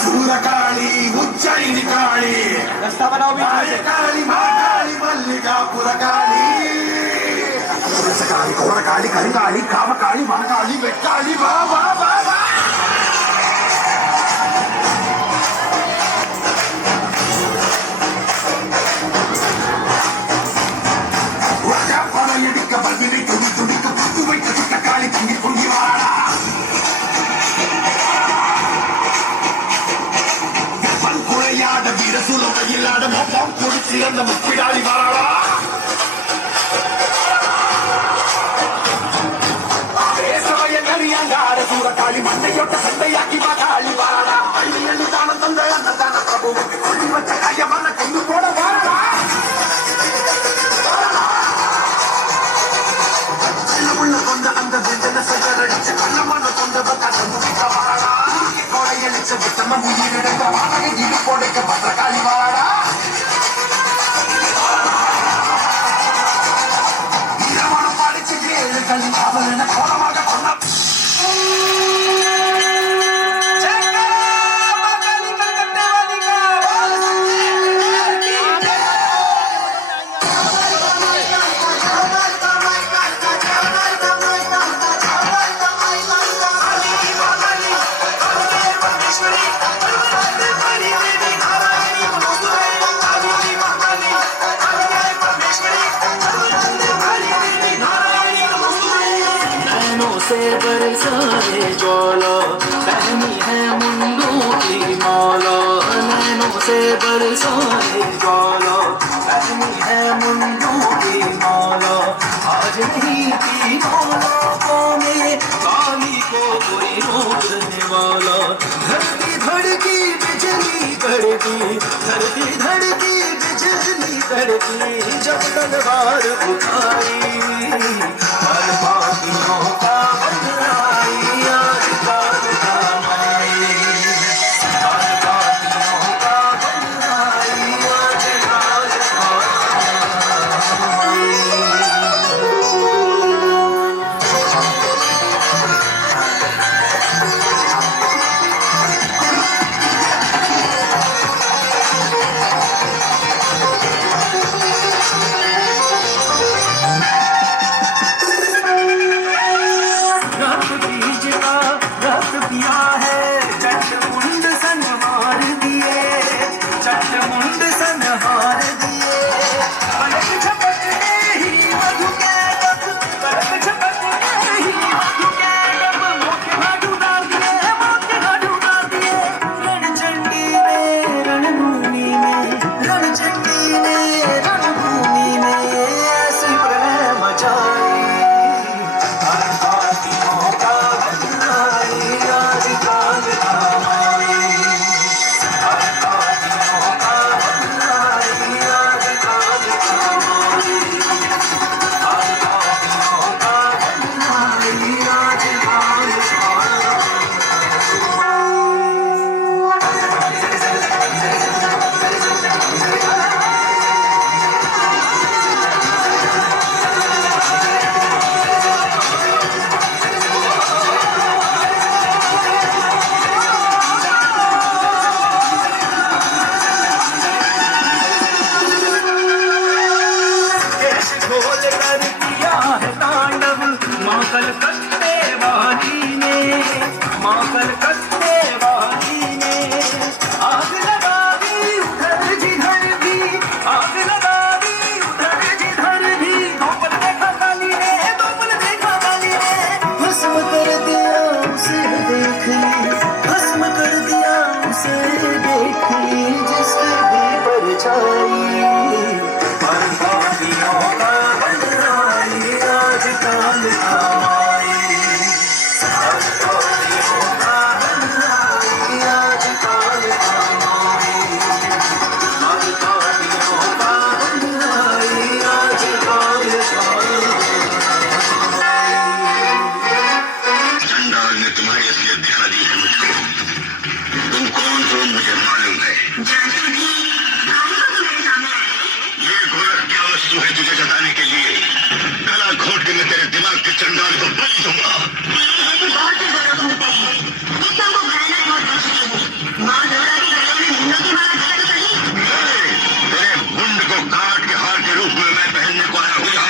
सूरकाली उज्जैनी काली रास्ता बनाओ काली महाकाली मल्लिकापुरकाली काली कोरकाली करिकाली कामकाली महाकाली वेट्टाली बा बा बा बा சிறந்த முப்பிடாளி வாழா கரியாங்கார சூரக்காளி மண்ணையொட்ட சண்டையாக்கி வாழி வாழா அள்ளி தான தந்த அந்த தான பிரபு கொள்ளி வச்ச கையமான கொண்டு போட வாழா உள்ள கொண்ட அந்த வெந்தன சகரடிச்ச கண்ணமான கொண்ட பத்த வாழா கொடையளிச்ச வித்தம முன்னிருந்த வாழை இடு போடைக்க பத்திரகாளி வாழா அவன கோலமாக கொண்ட से बरसाए जोलो बहनी है मुंडू की मौलो से बरसाए ज्वाला, पहनी है मुंडों की माला, आज नहीं तीनों लोगों में काली को कोई रोकने वाला। धरती धड़की बिजली कड़की, धरती धड़की बिजली कड़की, जब तलवार उठाई हर बातियों का बदलाई, आज काल काम आई। हर बातियों का बदलाई, आज काल काम आई। रक्त बीज का रक्त पिया है, चट मुंड सन मार दिए, चट मुंड सन हार दिए। पलक झपकते ही मधु के डब, पलक झपकते ही मधु के डब, मोके हाडू डाल दिए, मोके हाडू डाल दिए। रणचंडी ने रणभूमि में, रणचंडी ने रणभूमि में ऐसी प्रलय मचाई। हर बातियों का बदलाई, आज काल काम आई। हर बातियों का बदलाई, आज काल काम आई। हर बातियों का बदलाई, आज काल काम केश खोल कर किया है तांडव माँ कलकत्ते वाली ने, माँ कलकत्ते वाली ने। आग लगा दी उधर जिधर भी, आग लगा दी उधर जिधर भी। दो पल देखा काली ने, दो पल देखा काली ने, भस्म कर दिया उसे देख ली, भस्म कर दिया उसे देख ली, जिसकी भी परछाई। हर बातियों का बदलाई, आज काल काम आई। हर बातियों का बदलाई, आज काल काम आई। हर बातियों का बदलाई, आज काल काम आई। चंडाल ने तुम्हारी असलियत दिखा दी है मुझको। तुम कौन हो मुझे मालूम है। ये गोरख क्या वस्तु है तुझे जताने के लिए? गला घोट के मैं तेरे दिमाग के चंडाल को बलि दूंगा। तेरे मुंड को काट के हार के रूप में मैं पहनने को आया हूँ यहाँ।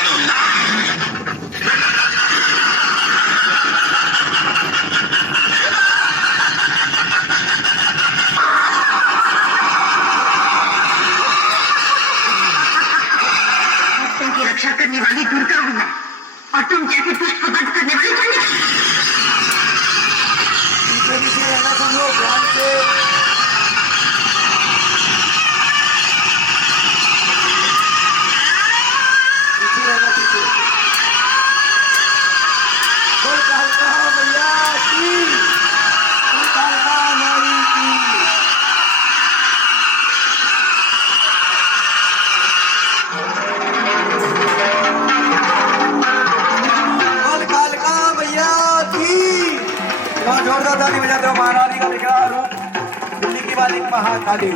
की रक्षा करने वाली दुर्गा हूँ मैं, और तुम जैसे दुष्ट को वध करने वाली चंडी। पीछे पीछे रहना तुम लोग ध्यान से। पीछे रहना, पीछे। बोल कालका मैया की, बोल कालका नारी की। बोल कालका मैया की। यहाँ जोरदार ताली बजाते हो महारानी का विग्रह रूप, दिल्ली की मालिक महाकाली।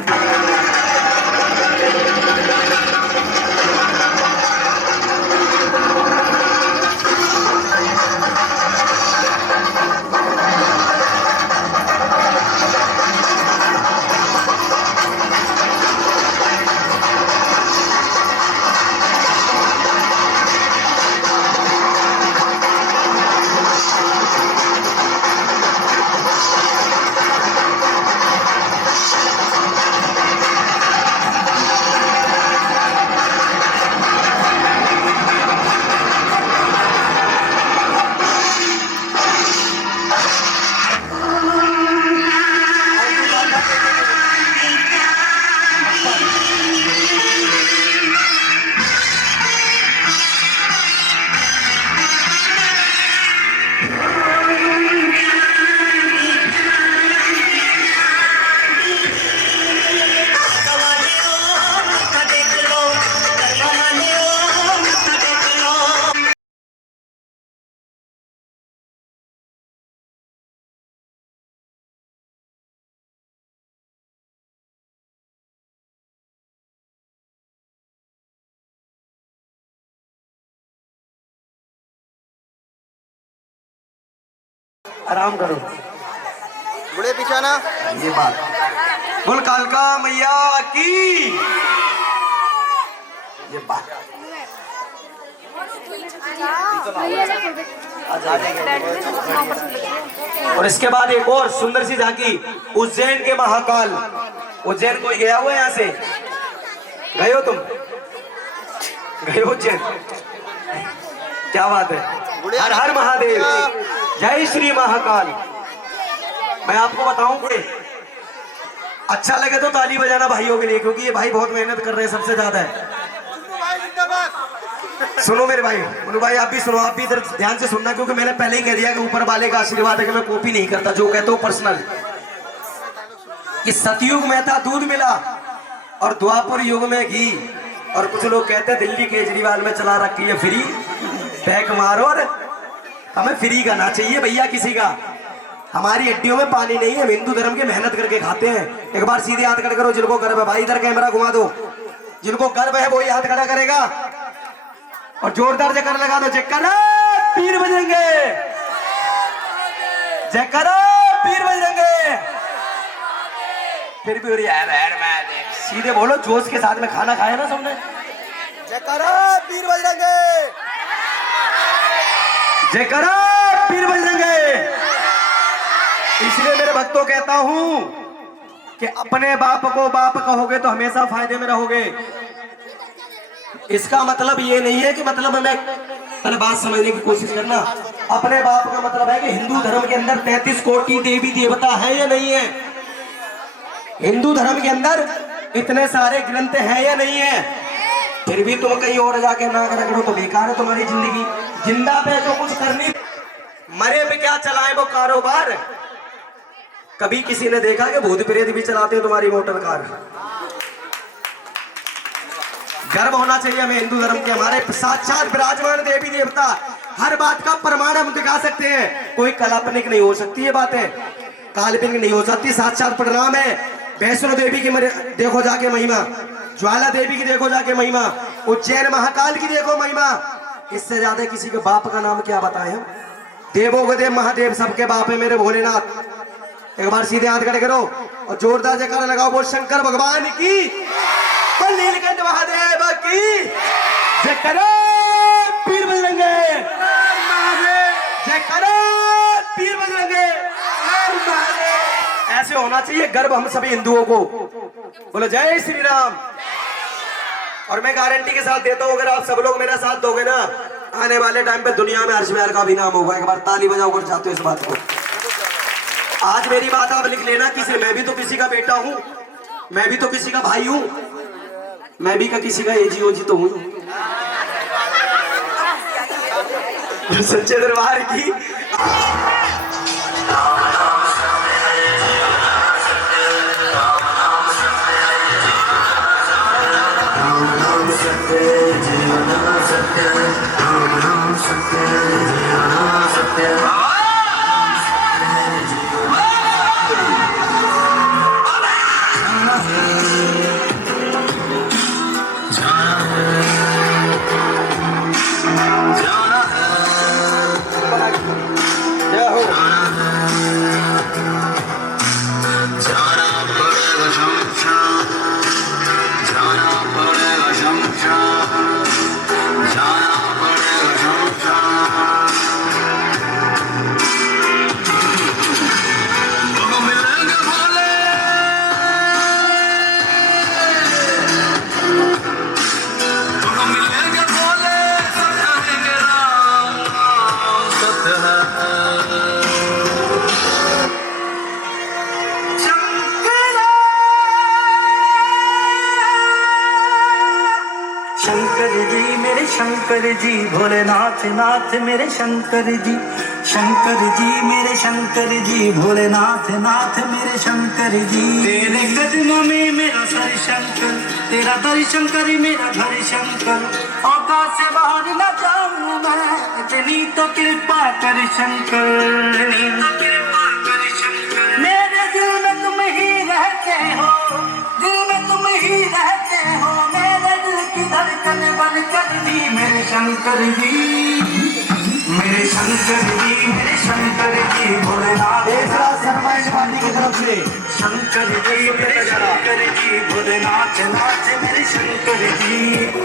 आराम करो। बुढ़े पिछाना ये बात बोल कालका मैया की। ये बात और इसके बाद एक और सुंदर सी झांकी उज्जैन के महाकाल। उज्जैन कोई गया हुआ है यहाँ से? गए हो तुम? गए हो उज्जैन? क्या बात है। हर हर महादेव, जय श्री महाकाल। मैं आपको बताऊं कि अच्छा लगे तो ताली बजाना भाइयों के लिए, क्योंकि ये भाई बहुत मेहनत कर रहे हैं सबसे ज्यादा है। सुनो मेरे भाई, मनु भाई आप भी सुनो, आप भी इधर ध्यान से सुनना, क्योंकि मैंने पहले ही कह दिया कि ऊपर वाले का आशीर्वाद है कि मैं कॉपी नहीं करता, जो कहता हूँ पर्सनल। कि सतयुग में था दूध मिला और द्वापर युग में घी, और कुछ लोग कहते हैं दिल्ली केजरीवाल में चला रखी है फ्री, पैक मारो और हमें फ्री का ना चाहिए भैया किसी का। हमारी हड्डियों में पानी नहीं है, हम हिंदू धर्म की मेहनत करके खाते हैं। एक बार सीधे हाथ खड़े करो जिनको गर्व है। भाई इधर कैमरा घुमा दो, जिनको गर्व है वही हाथ खड़ा करेगा और जोरदार जयकार लगा दो। जयकारा पीर बजरंगे, जयकारा पीर बजरंगे। फिर भी सीधे बोलो जोश के साथ में, खाना खाया ना सबने। जयकारा पीर बजरंगे, जयकारा पीर बजरंगे। इसलिए मेरे भक्तों कहता हूं कि अपने बाप को बाप कहोगे तो हमेशा फायदे में रहोगे। इसका मतलब ये नहीं है कि मतलब हमें पहले बात समझने की कोशिश करना। अपने बाप का मतलब है कि हिंदू धर्म के अंदर 33 कोटि देवी देवता है या नहीं है? हिंदू धर्म के अंदर इतने सारे ग्रंथ हैं या नहीं है? फिर भी तुम कहीं और जाके ना करो तो बेकार है तुम्हारी जिंदगी। जिंदा पे जो कुछ करनी, मरे पे क्या चलाए वो कारोबार। कभी किसी ने देखा कि भूत प्रेत भी चलाते हो तुम्हारी मोटर कार? गर्व होना चाहिए हमें हिंदू धर्म के। हमारे साक्षात विराजमान देवी देवता, हर बात का प्रमाण हम दिखा सकते हैं। कोई काल्पनिक नहीं हो सकती, ये बात है काल्पनिक नहीं हो सकती, साक्षात परिणाम है। वैष्णो देवी की देखो जाके महिमा, ज्वाला देवी की देखो जाके महिमा, उज्जैन महाकाल की देखो महिमा। इससे ज्यादा किसी के बाप का नाम क्या बताएं हम? देवों के देव महादेव सबके बाप है मेरे भोलेनाथ। एक बार सीधे हाथ खड़े करो और जोरदार जयकारा लगाओ। बोल शंकर भगवान की, बोल नीलकंठ महादेव की, जयकारा पीर बजरंगे, जयकारा पीर बजरंगे। ऐसे होना चाहिए गर्व हम सभी हिंदुओं को। बोलो जय श्री राम। और मैं गारंटी के साथ देता हूं, अगर आप सब लोग मेरा साथ दोगे ना, आने वाले टाइम पे दुनिया में अर्शमेहर का भी नाम होगा। एक बार ताली बजाओ कर चाहते हो इस बात को। आज मेरी बात आप लिख लेना, किसी, मैं भी तो किसी का बेटा हूं, मैं भी तो किसी का भाई हूं, मैं भी का किसी का एजी ओजी तो हूं। सच्चे दरबार की शंकर जी, भोलेनाथ नाथ मेरे शंकर जी, शंकर जी मेरे शंकर जी, भोलेनाथ नाथ मेरे शंकर जी। तेरे कदमों में मेरा सर शंकर, तेरा दर्शन कर मेरा घर शंकर। औकात से बाहर न जाऊं मैं, इतनी तो कृपा कर शंकर। मेरे दिल में तुम ही रहते हो, दिल में तुम ही रहते हो, मेरे दिल की धड़कन बन कर दी मेरे शंकर जी। मेरे शंकर जी भोलेनाथ सरमाइंड पार्टी की तरफ से शंकर जी भोलेनाथ नाथ मेरे शंकर जी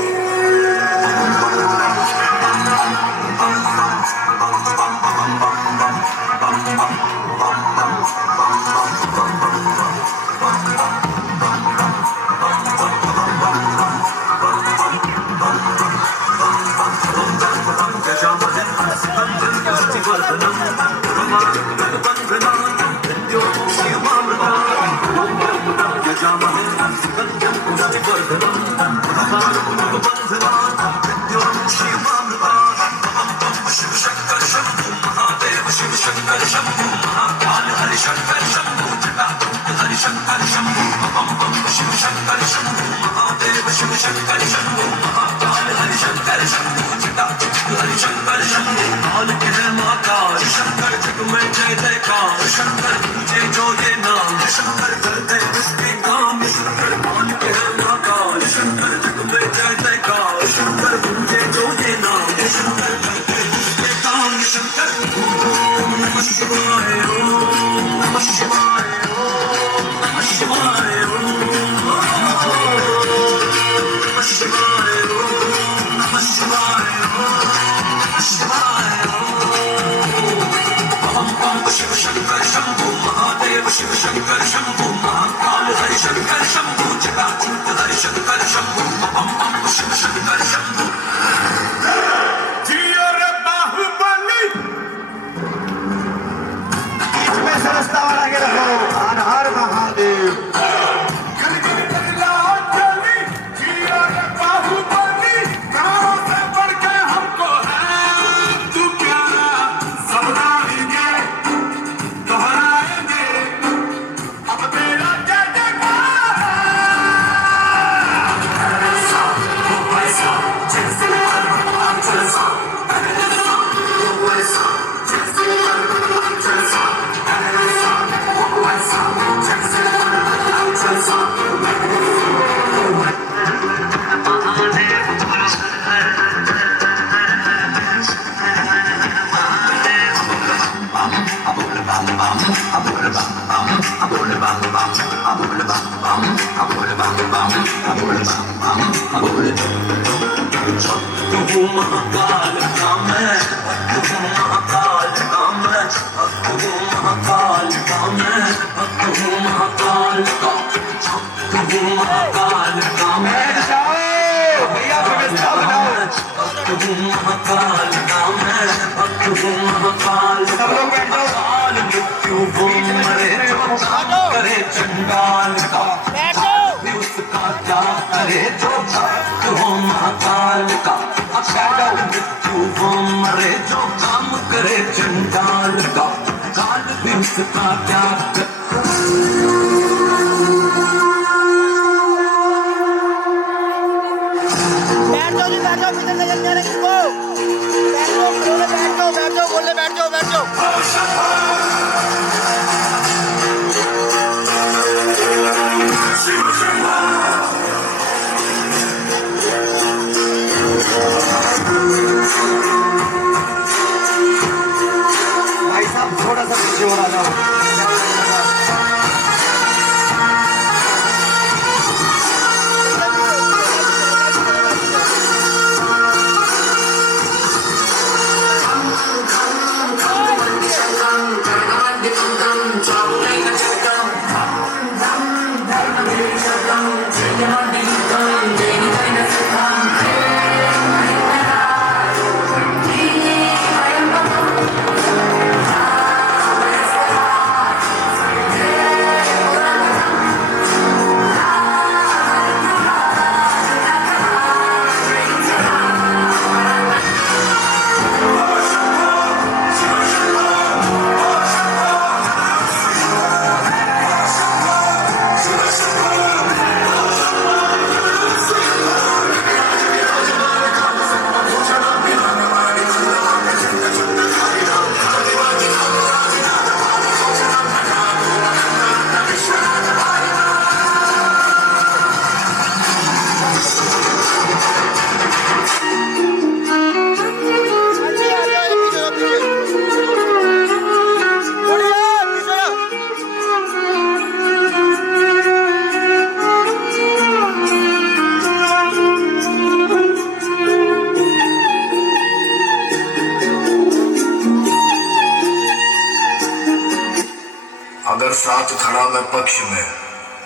साथ खड़ा मैं पक्ष में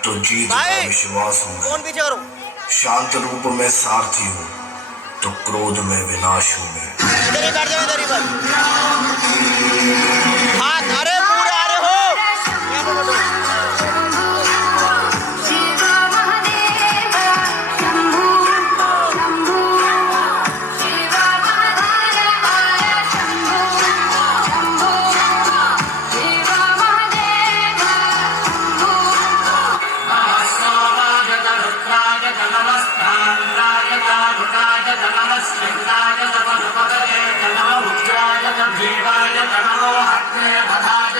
तो जीत का भाई, विश्वास हूँ मैं। फोन पीछे करो। शांत रूप में सारथी हूँ तो क्रोध में विनाश हूँ मैं। इधर ही बैठ जाओ, इधर ही बस। हाथ अरे पूरे आ रहे हो। यहाँ पे बैठो। देवाय नमो हरे भदाय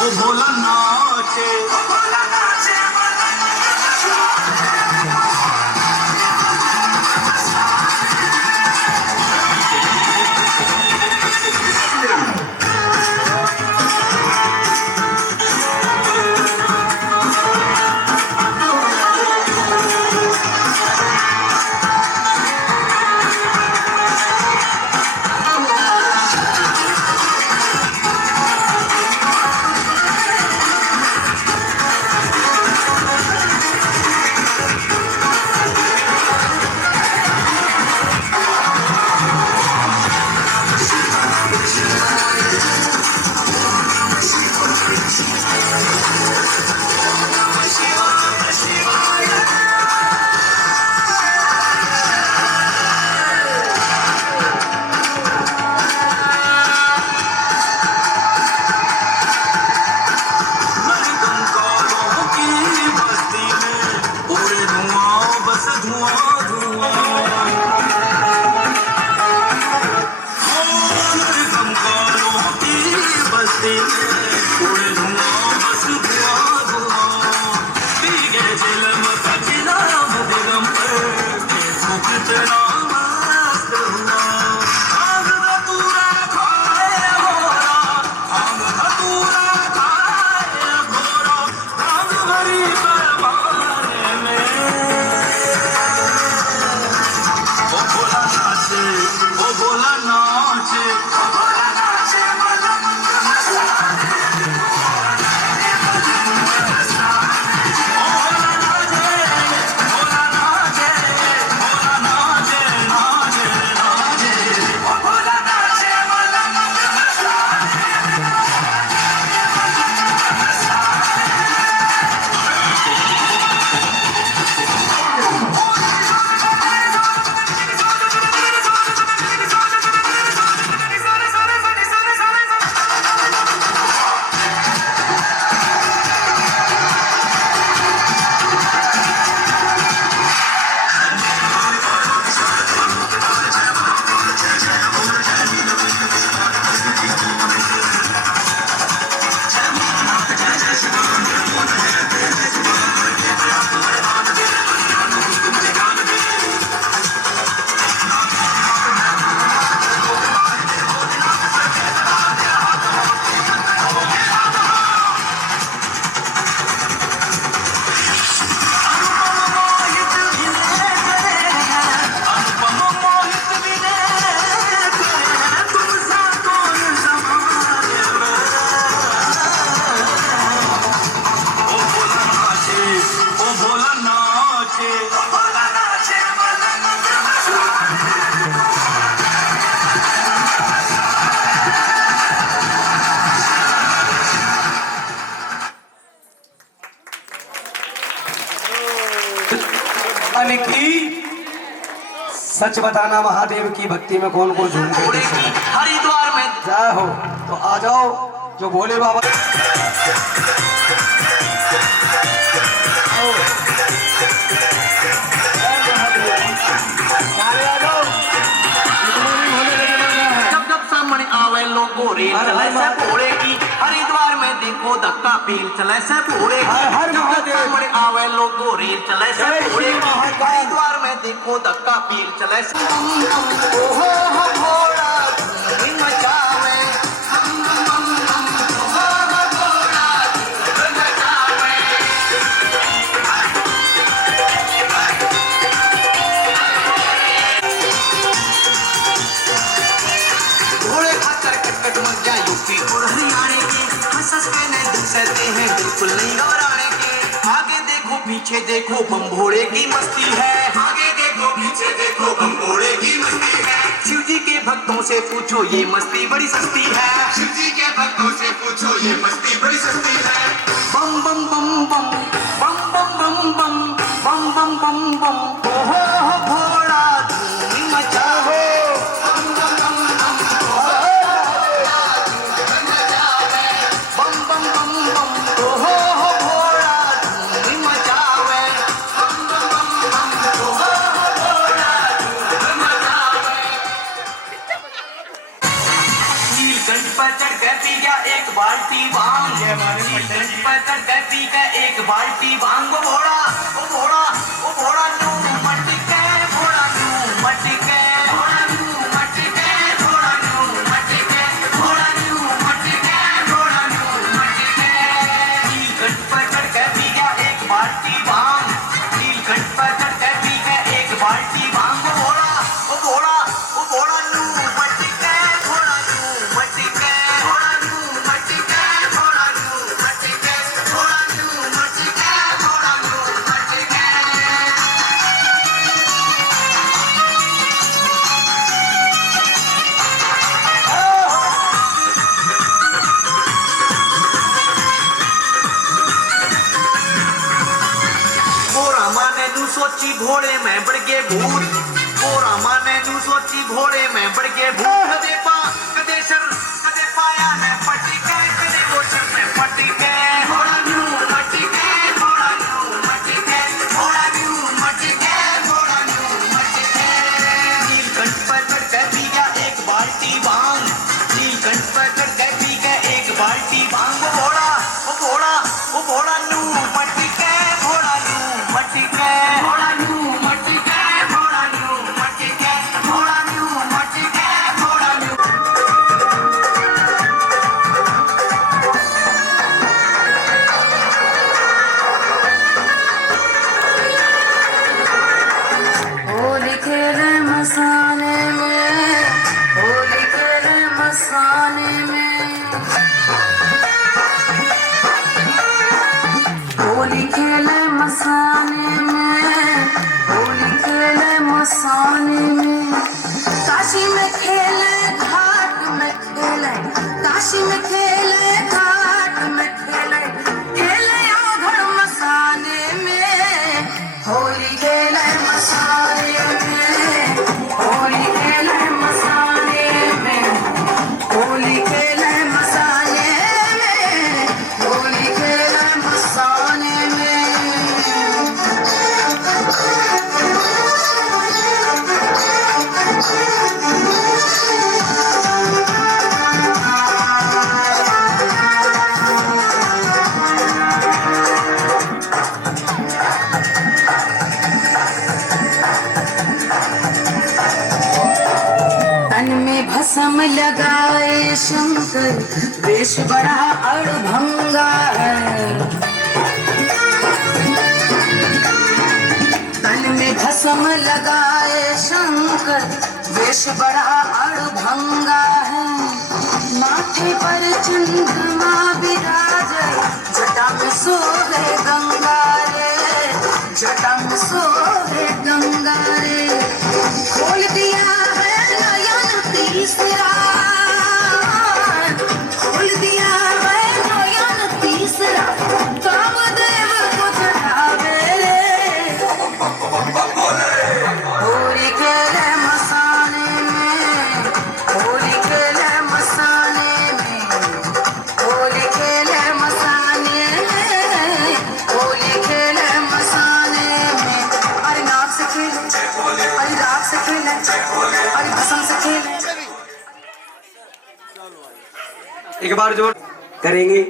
ओ भोला नाचे सच बताना महादेव की भक्ति में कौन कौन झूम हरिद्वार में जय हो तो आ जाओ जो भोले बाबा जब जब सामने आवे लोगों रे चले से भोले की हरिद्वार में देखो धक्का पील चले से भोले की जब जब सामने आवे लोगों रे चले से भोले की हरिद्वार में देखो धक्का पील चले से ओहो हो भोला धूम मचावे घोड़े खाकर कटकट मच जाए यूपी और हरियाणा के हंस के नहीं दिल सहते हैं बिल्कुल नहीं घबराने के आगे देखो पीछे देखो बम भोले की मस्ती है आगे देखो पीछे देखो बम भोले की मस्ती है शिव जी के भक्तों से पूछो ये मस्ती बड़ी सस्ती है शिव जी के भक्तों से पूछो ये मस्ती बड़ी सस्ती है बम बम बम बम बम बम बम बम बम बम बम बम ओहो हो भोला धूम मचाओ पर चढ़ गया एक बाल्टी भांग, नीलकंठ पर चढ़कर पी गया एक बाल्टी भांग। वो घोड़ा नू मटके, घोड़ा नू मटके, घोड़ा नू मटके, घोड़ा नू मटके, घोड़ा नू मटके, घोड़ा नू मटके। नीलकंठ पर चढ़कर पी गया एक बाल्टी भांग, नीलकंठ पर चढ़कर पी गया एक बाल्टी भांग। वो घोड़ा नू मटके, घोड़ा नू मटके, घोड़ा नू मटके, घोड़ा नू मटके, घोड़ा नू मटके, घोड़ा नू मटके। गोरा माने नू सोची घोड़े में बढ़ के भूत, गोरा माने नू सोची घोड़े में बढ़ के भूत। कदे सर कदे पाया ने पटके, कदे वो सर में पटके। घोड़ा नू मटके, घोड़ा नू मटके, घोड़ा नू मटके, घोड़ा नू मटके। नीलकंठ पर चढ़कर पी गया एक बाल्टी भांग, नीलकंठ पर चढ़कर पी गया एक बाल्टी भांग। वो घोड़ा नू मटके, घोड़ा नू मटके, घोड़ा नू मटके, घोड़ा नू मटके, घोड़ा नू मटके, घोड़ा नू। होली खेले मसाले में, होली खेले मसाले में, होली खेले मसाले में, होली खेले मसाले में। काशी में खेले घाट में खेले, काशी में खेले घाट में खेले, खेले ओघड़ मसाले में। होली खेले मसाले में, होली खेले मसाले में, होली खेले मसाले में, होली खेले मसाले में। तन में भस्म लगाए शंकर, वेश बड़ा अड़भंगा है। तन में भस्म लगाए शंकर, वेश बड़ा अड़भंगा है। माथे पर चंद्रमा विराजे, जटा में सोहे गंगा रे, जटा में सोहे गंगा रे। खोल दिया है नयन तीसरा, खोल दिया है नयन तीसरा, कामदेव को चढ़ावे रे। होली खेले मसाले में, होली खेले मसाले में, होली खेले मसाले में, होली खेले मसाले में। अरे नाक से खेले, अरे राग से खेले, अरे भस्म से खेले। एक बार जोर करेंगे।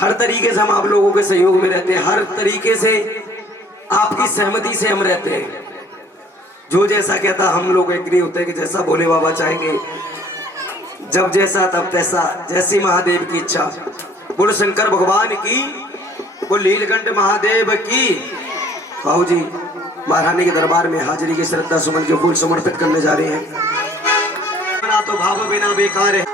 हर तरीके से हम आप लोगों के सहयोग में रहते हैं, हर तरीके से आपकी सहमति से हम रहते हैं। जो जैसा कहता हम लोग एग्री होते हैं कि जैसा भोले बाबा चाहेंगे, जब जैसा तब तैसा, जैसी महादेव की इच्छा। बोलो शंकर भगवान की, बोलो नीलकंठ महादेव की। बाबू जी महारानी के दरबार में हाजिरी की श्रद्धा सुमन के फूल समर्पित करने जा रहे हैं। तो भाव बिना बेकार है।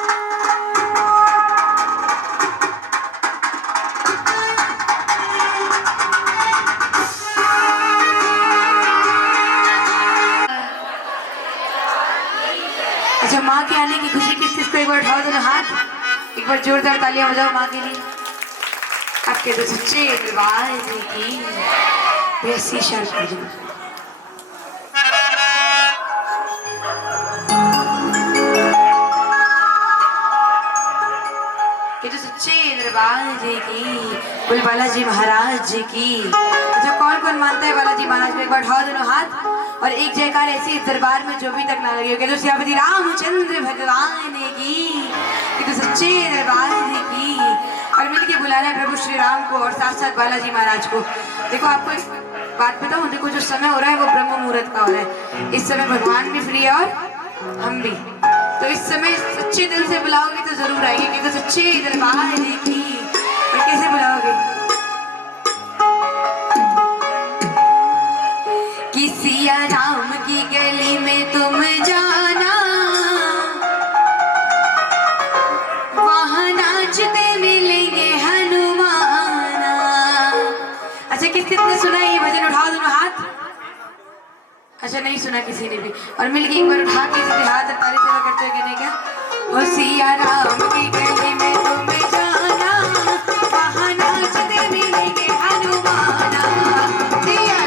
अच्छा, माँ के आने की खुशी किस चीज को एक बार उठाओ दोनों हाथ, एक बार जोरदार तालियां बजाओ माँ के लिए। आपके तो सच्चे दरबार की वैसी शर्त। ये तो सच्चे दरबार जी की, बोल बालाजी महाराज जी की। जो कौन कौन मानता है बालाजी महाराज को, एक बार उठाओ दोनों हाथ और एक जयकार ऐसे इस दरबार में जो भी तक ना लगी हो। श्रीपति रामचंद्र भगवान की। सच्चे दरबार की और मिलके बुला रहा है प्रभु श्री राम को और साथ साथ बालाजी महाराज को। देखो आपको एक बात बताऊं, देखो जो समय हो रहा है वो ब्रह्म मुहूर्त का हो रहा है। इस समय भगवान भी फ्री है और हम भी, तो इस समय सच्चे दिल से बुलाओगे तो जरूर आएंगे। क्योंकि तो सच्चे दरबार की और कैसे बुलाओगे? किसिया राम की गली में तुम जाना, वहां नाचते मिलेंगे हनुमाना। अच्छा किसने सुना है ये भजन? उठाओ दोनों हाथ। अच्छा नहीं सुना किसी ने भी। और मिलके एक बार उठा के सीधे हाथ और ताली सेवा करते हुए कहने क्या? ओ सिया राम की गली में तुम जाना, वहां नाचते मिलेंगे हनुमाना। सिया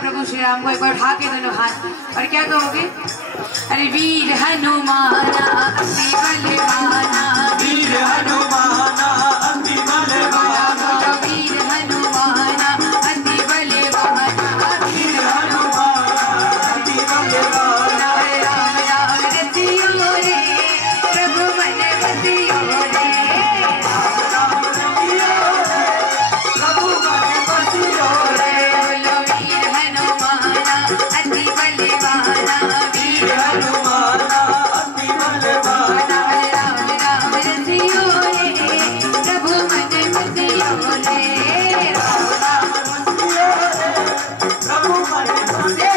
प्रभु श्री राम को एक बार उठा के दोनों हाथ और क्या कहोगे? अरे वीर हनुमाना अति बलवाना, वीर हनुमाना अति बलवाना, वीर हनुमाना अति बलवाना, वीर हनुमाना अति बलवाना। राम राम रसियो रे प्रभु मन बसियो रे, राम रसियो रे प्रभु मन बसियो रे। बोलो वीर हनुमाना अति बलवाना, वीर हनुमाना अति बलवाना, राम राम रसियो रे प्रभु मन बसियो रे, राम राम रसियो रे प्रभु मन बसियो रे।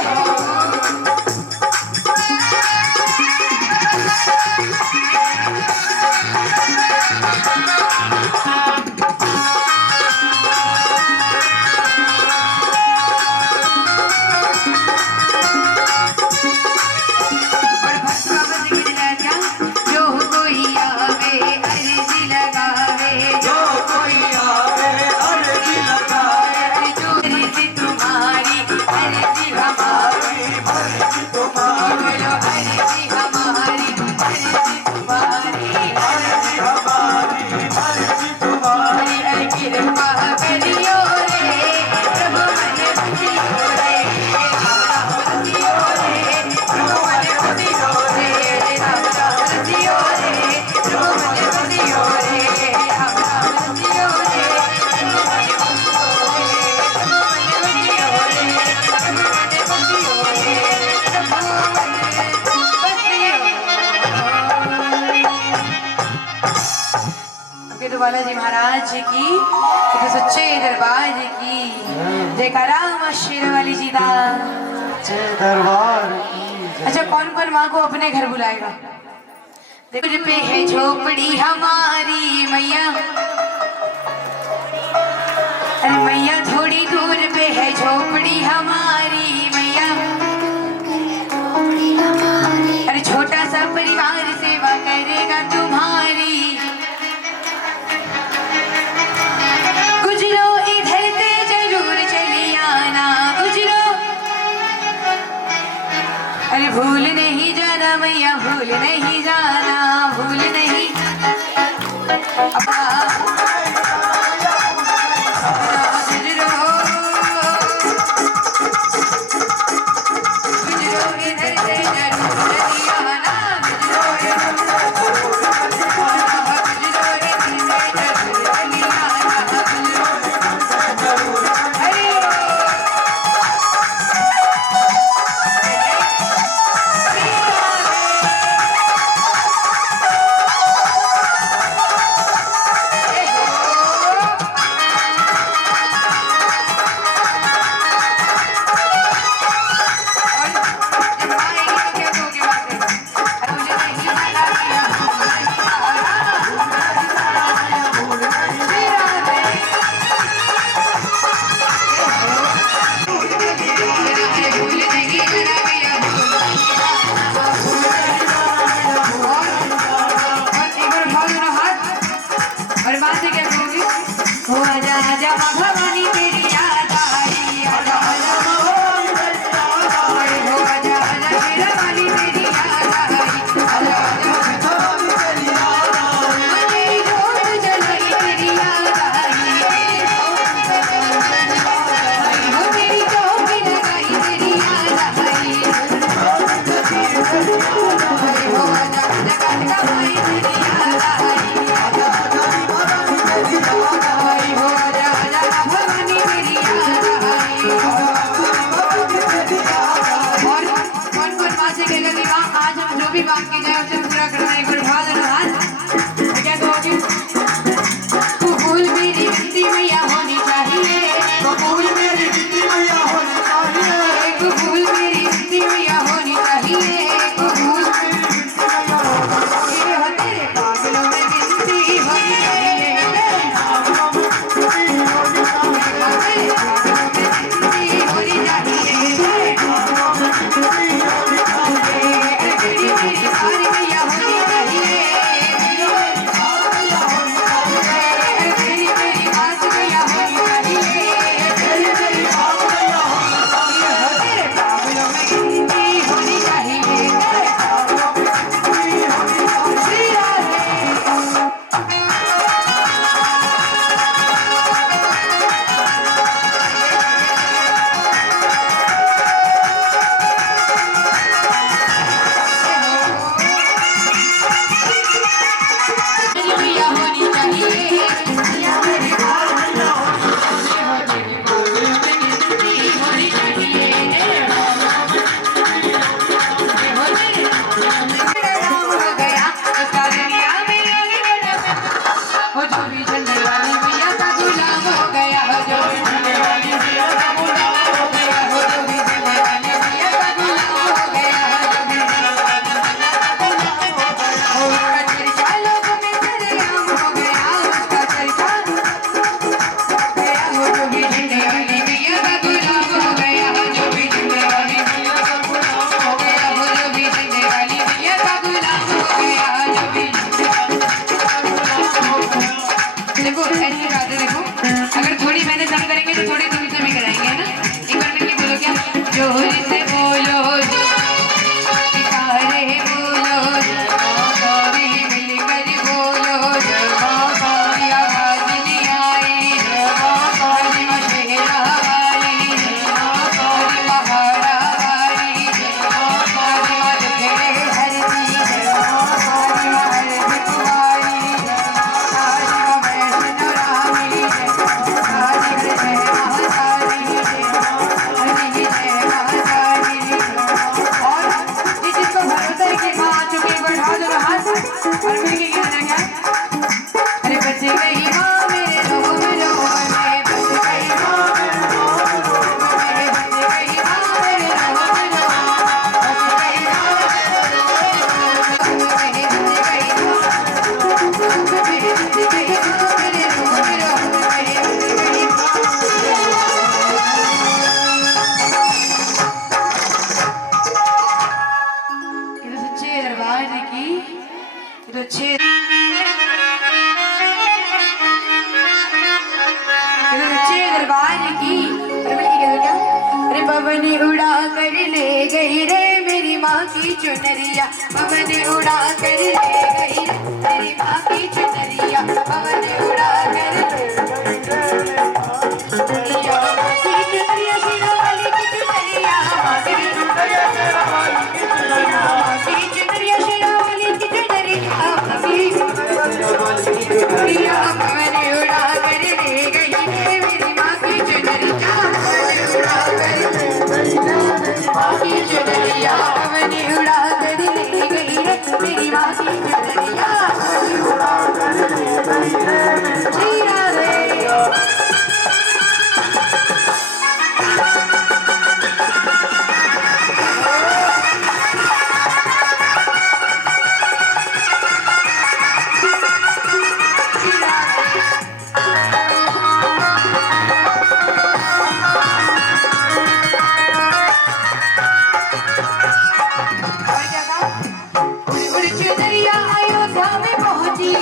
बालाजी महाराज की, तो सच्चे दरबार की जयकारा मां शेरावाली जी दा दरबार। अच्छा कौन कौन माँ को अपने घर बुलाएगा? देखो पे है झोपड़ी हमारी मैया, अरे मैया थोड़ी दूर पे है झोपड़ी हमारी मैया, अरे छोटा सा परिवार सेवा करेगा तुम्हारी, गुजरो इधर से जरूर चली आना, गुजरो अरे भूल नहीं जाना मैया, भूल और फिर क्या कहना क्या? अरे बच गई हो मेरे रोम रोम में, बच गई हो मेरे रोम रोम में, बच गई हो मेरे रोम रोम में, बच गई हो मेरे रोम रोम में, बच गई हो मेरे रोम रोम में, बच गई हो। ये तो सच्चे दरबार की, ये तो अच्छे दरबार की। अरे पवन उड़ा कर ले गई रे मेरी माँ की चुनरिया, पवन उड़ा कर ले गई रे मेरी माँ की चुनरिया, पवन उड़ा कर ले गई रे चुनरिया, माँ की चुनरिया सिरा वाली की चुनरिया, माँ की चुनरिया सिरा वाली की चुनरिया, माँ की चुनरिया सिरा वाली की चुनरिया, माँ की चुनरिया पवन उड़ा कर ले गई रे मेरी माँ की चुनरिया, पवन उड़ा कर ले गई रे मेरी माँ की चुनरिया, पवन उड़ा कर ले गई रे मेरी माँ की चुनरिया, पवन उड़ा कर ले गई रे मेरी चुनरिया अयोध्या में पहुंची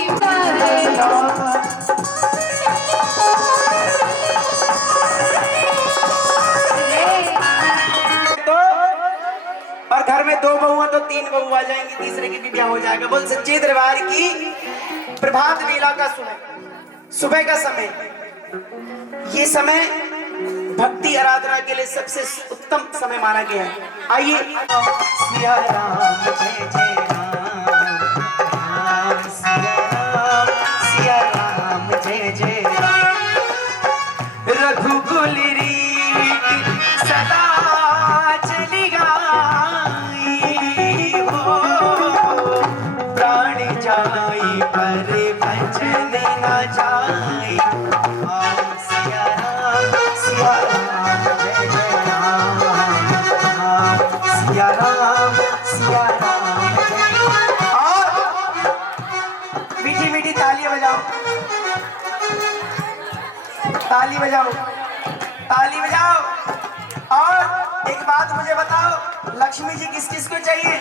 तो और घर में 2 बहुआ तो 3 बहू आ जाएंगी, तीसरे की भी ब्याह हो जाएगा। बोल सच्चे दरबार की। प्रभात वेला का समय, सुबह का समय, ये समय भक्ति आराधना के लिए सबसे उत्तम समय माना गया है। आइए। सिया राम जय जय राम, सिया राम जय जय राम, रघुकुल रीत सदा चली गाई हो, प्राण जाई पर भजन न जाई। सिया राम जय जय राम, सिया राम और मीठी मीठी तालियां बजाओ, ताली बजाओ, ताली बजाओ। और एक बात मुझे बताओ, लक्ष्मी जी किस किस को चाहिए?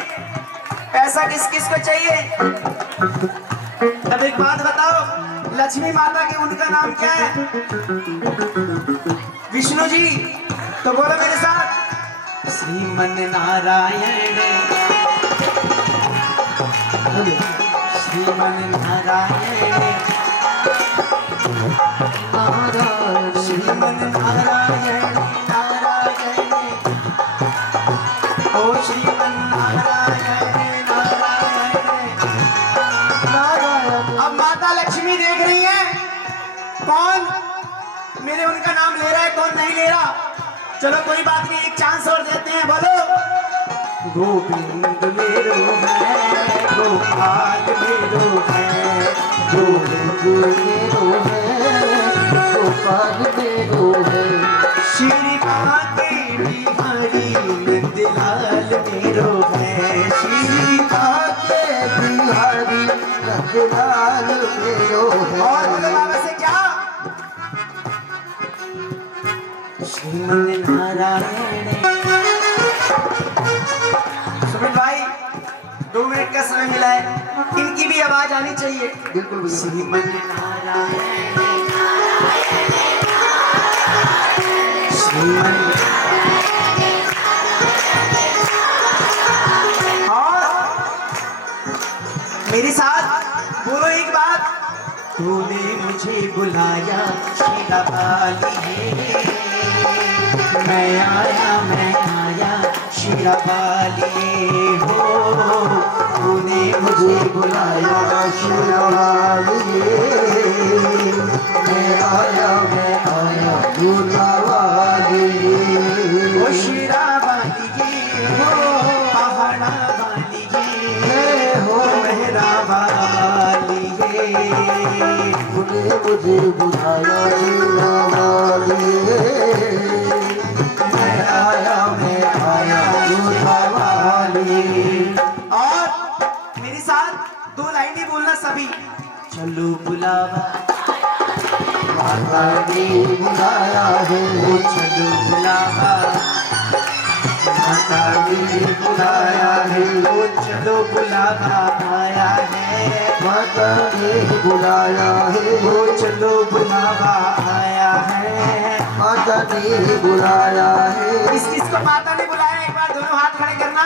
पैसा किस किस को चाहिए? अब एक बात बताओ, लक्ष्मी माता के उनका नाम क्या है? विष्णु जी। तो बोलो मेरे साथ, श्रीमन नारायण, श्रीमन नारायण, श्रीमन नारायण नारायण, ओ श्रीमन नारायण नारायण। अब माता लक्ष्मी देख रही है कौन मेरे उनका नाम ले रहा है, कौन नहीं ले रहा। चलो कोई बात नहीं, एक चांस और देते हैं। बोलो, गोविंद मेरो है, गोपाल मेरो है, गोविंद मेरो है, गोपाल मेरो है, श्री कांते बिहारी नंदलाल मेरो है, श्री कांते बिहारी नंदलाल मेरो है। और बोलो बाबा से क्या? श्रीमन नारायण। सुमित भाई 2 मिनट का समय मिला है, इनकी भी आवाज आनी चाहिए। बिल्कुल। श्रीमन नारायण, श्रीमन। और मेरे साथ बोलो एक बात, तूने मुझे बुलाया शेरा वाली है, मैं आया शेरा वाली हो, तूने मुझे बुलाया शेरा वाली, मैं आया शेरा वाली, ओ शेरा वाली हो, पहाड़ा वाली हो, मेहरा तूने मुझे बुलाया जीना वाली, मैं आया दूल्हा वाली। और मेरे साथ दो लाइन ही बोलना सभी। चलो बुलावा माता ने बुलाया है, चलो बुलावा माता ने बुलाया है, चलो बुलावा आया है, माता ने बुलाया है, चलो बुलावा आया है। माता ने बुलाया है। किस किस को माता ने बुलाया, एक बार दोनों हाथ खड़े करना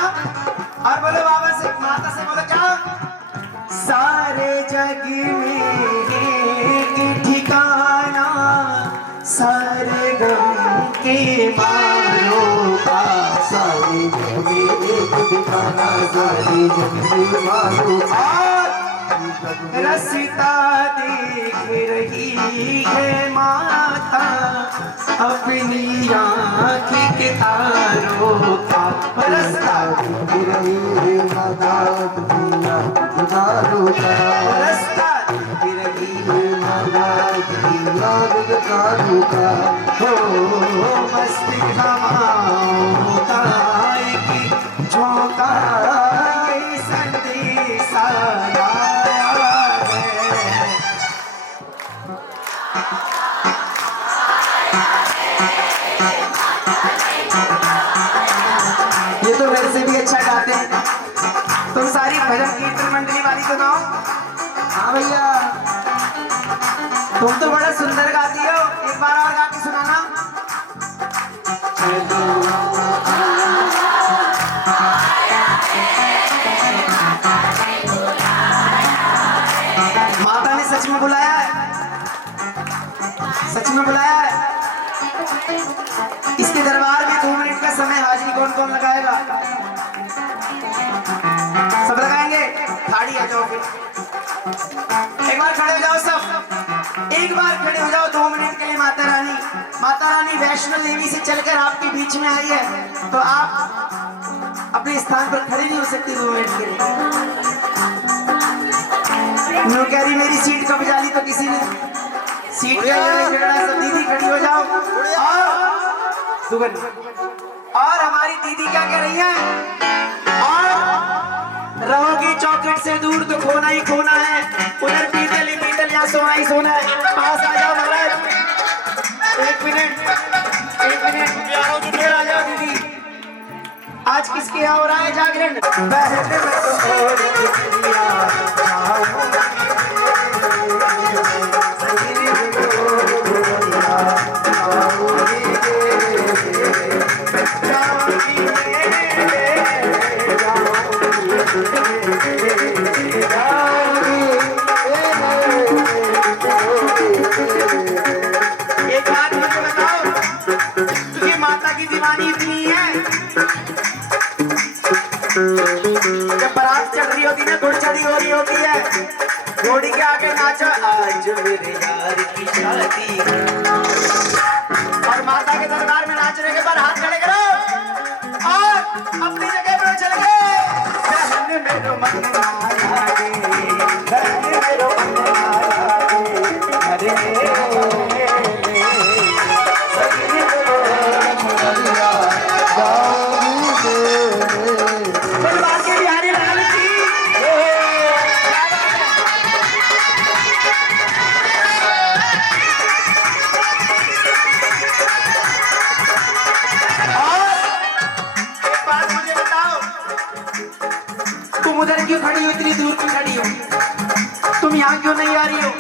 और बोलो बाबा से, माता से बोलो क्या? सारे जग में एक ठिकाना, सारे गम के मारों का। सारी जमी एक ठिकाना, सारी जमी मारो। रास्ता देख रही है माता अपनी आँख के तारों का। रास्ता देख रही है माता अपनी आँख तारों का। रास्ता देख रही है माता अपनी आँख तारों का। हो मस्त हवाओं का एक झोंका संदेश आया है। ये तो मेरे से भी अच्छा गाते हैं। तुम सारी भजन कीर्तन मंडली वाली तो गाओ। हाँ भैया, तुम तो बड़ा सुंदर गाती हो, एक बार और गा के सुनाना। माता ने सच में बुलाया है, सच में बुलाया है। इसके दरबार में 2 मिनट का समय हाजिरी कौन कौन लगाएगा? सब लगाएंगे? खाड़ी आ जाओ फिर, एक बार खड़े हो जाओ सब, एक बार खड़े हो जाओ 2 मिनट के लिए। माता रानी वैष्णो देवी से चलकर आपके बीच में आई है, तो आप अपने स्थान पर खड़े नहीं हो सकते 2 मिनट के लिए। नो कह रही मेरी सीट कब जाली, तो किसी ने सीट का लड़ाई झगड़ा, सब दीदी खड़ी हो जाओ। और हमारी दीदी क्या कह रही है? और रहोगी चौखट से दूर तो खोना ही खोना है, उधर पीतल ही पीतल, यहाँ सोना ही सोना है। पास आ जाओ महाराज, 1 मिनट इधर आ जाओ दीदी। आज किसके यहाँ हो रहा है जागरण? बहन में तो और दुनिया एक बात मुझे बताओ, तुझे माता की दीवानी इतनी है, जब बारात चढ़ रही होती ना, घुड़चढ़ी हो रही होती है, घोड़ी के आगे नाचा आज मेरे यार की शादी, और माता के दरबार में नाचने के बाद हाथ खड़े करो और अपनी जगह पर चल गए। बहन मेरो मन ना लागे, बहन मेरो मन ना लागे, अरे बिहारी लाल की तुम उधर क्यों खड़ी हो, इतनी दूर क्यों खड़ी हो? तुम यहाँ क्यों नहीं आ रही हो?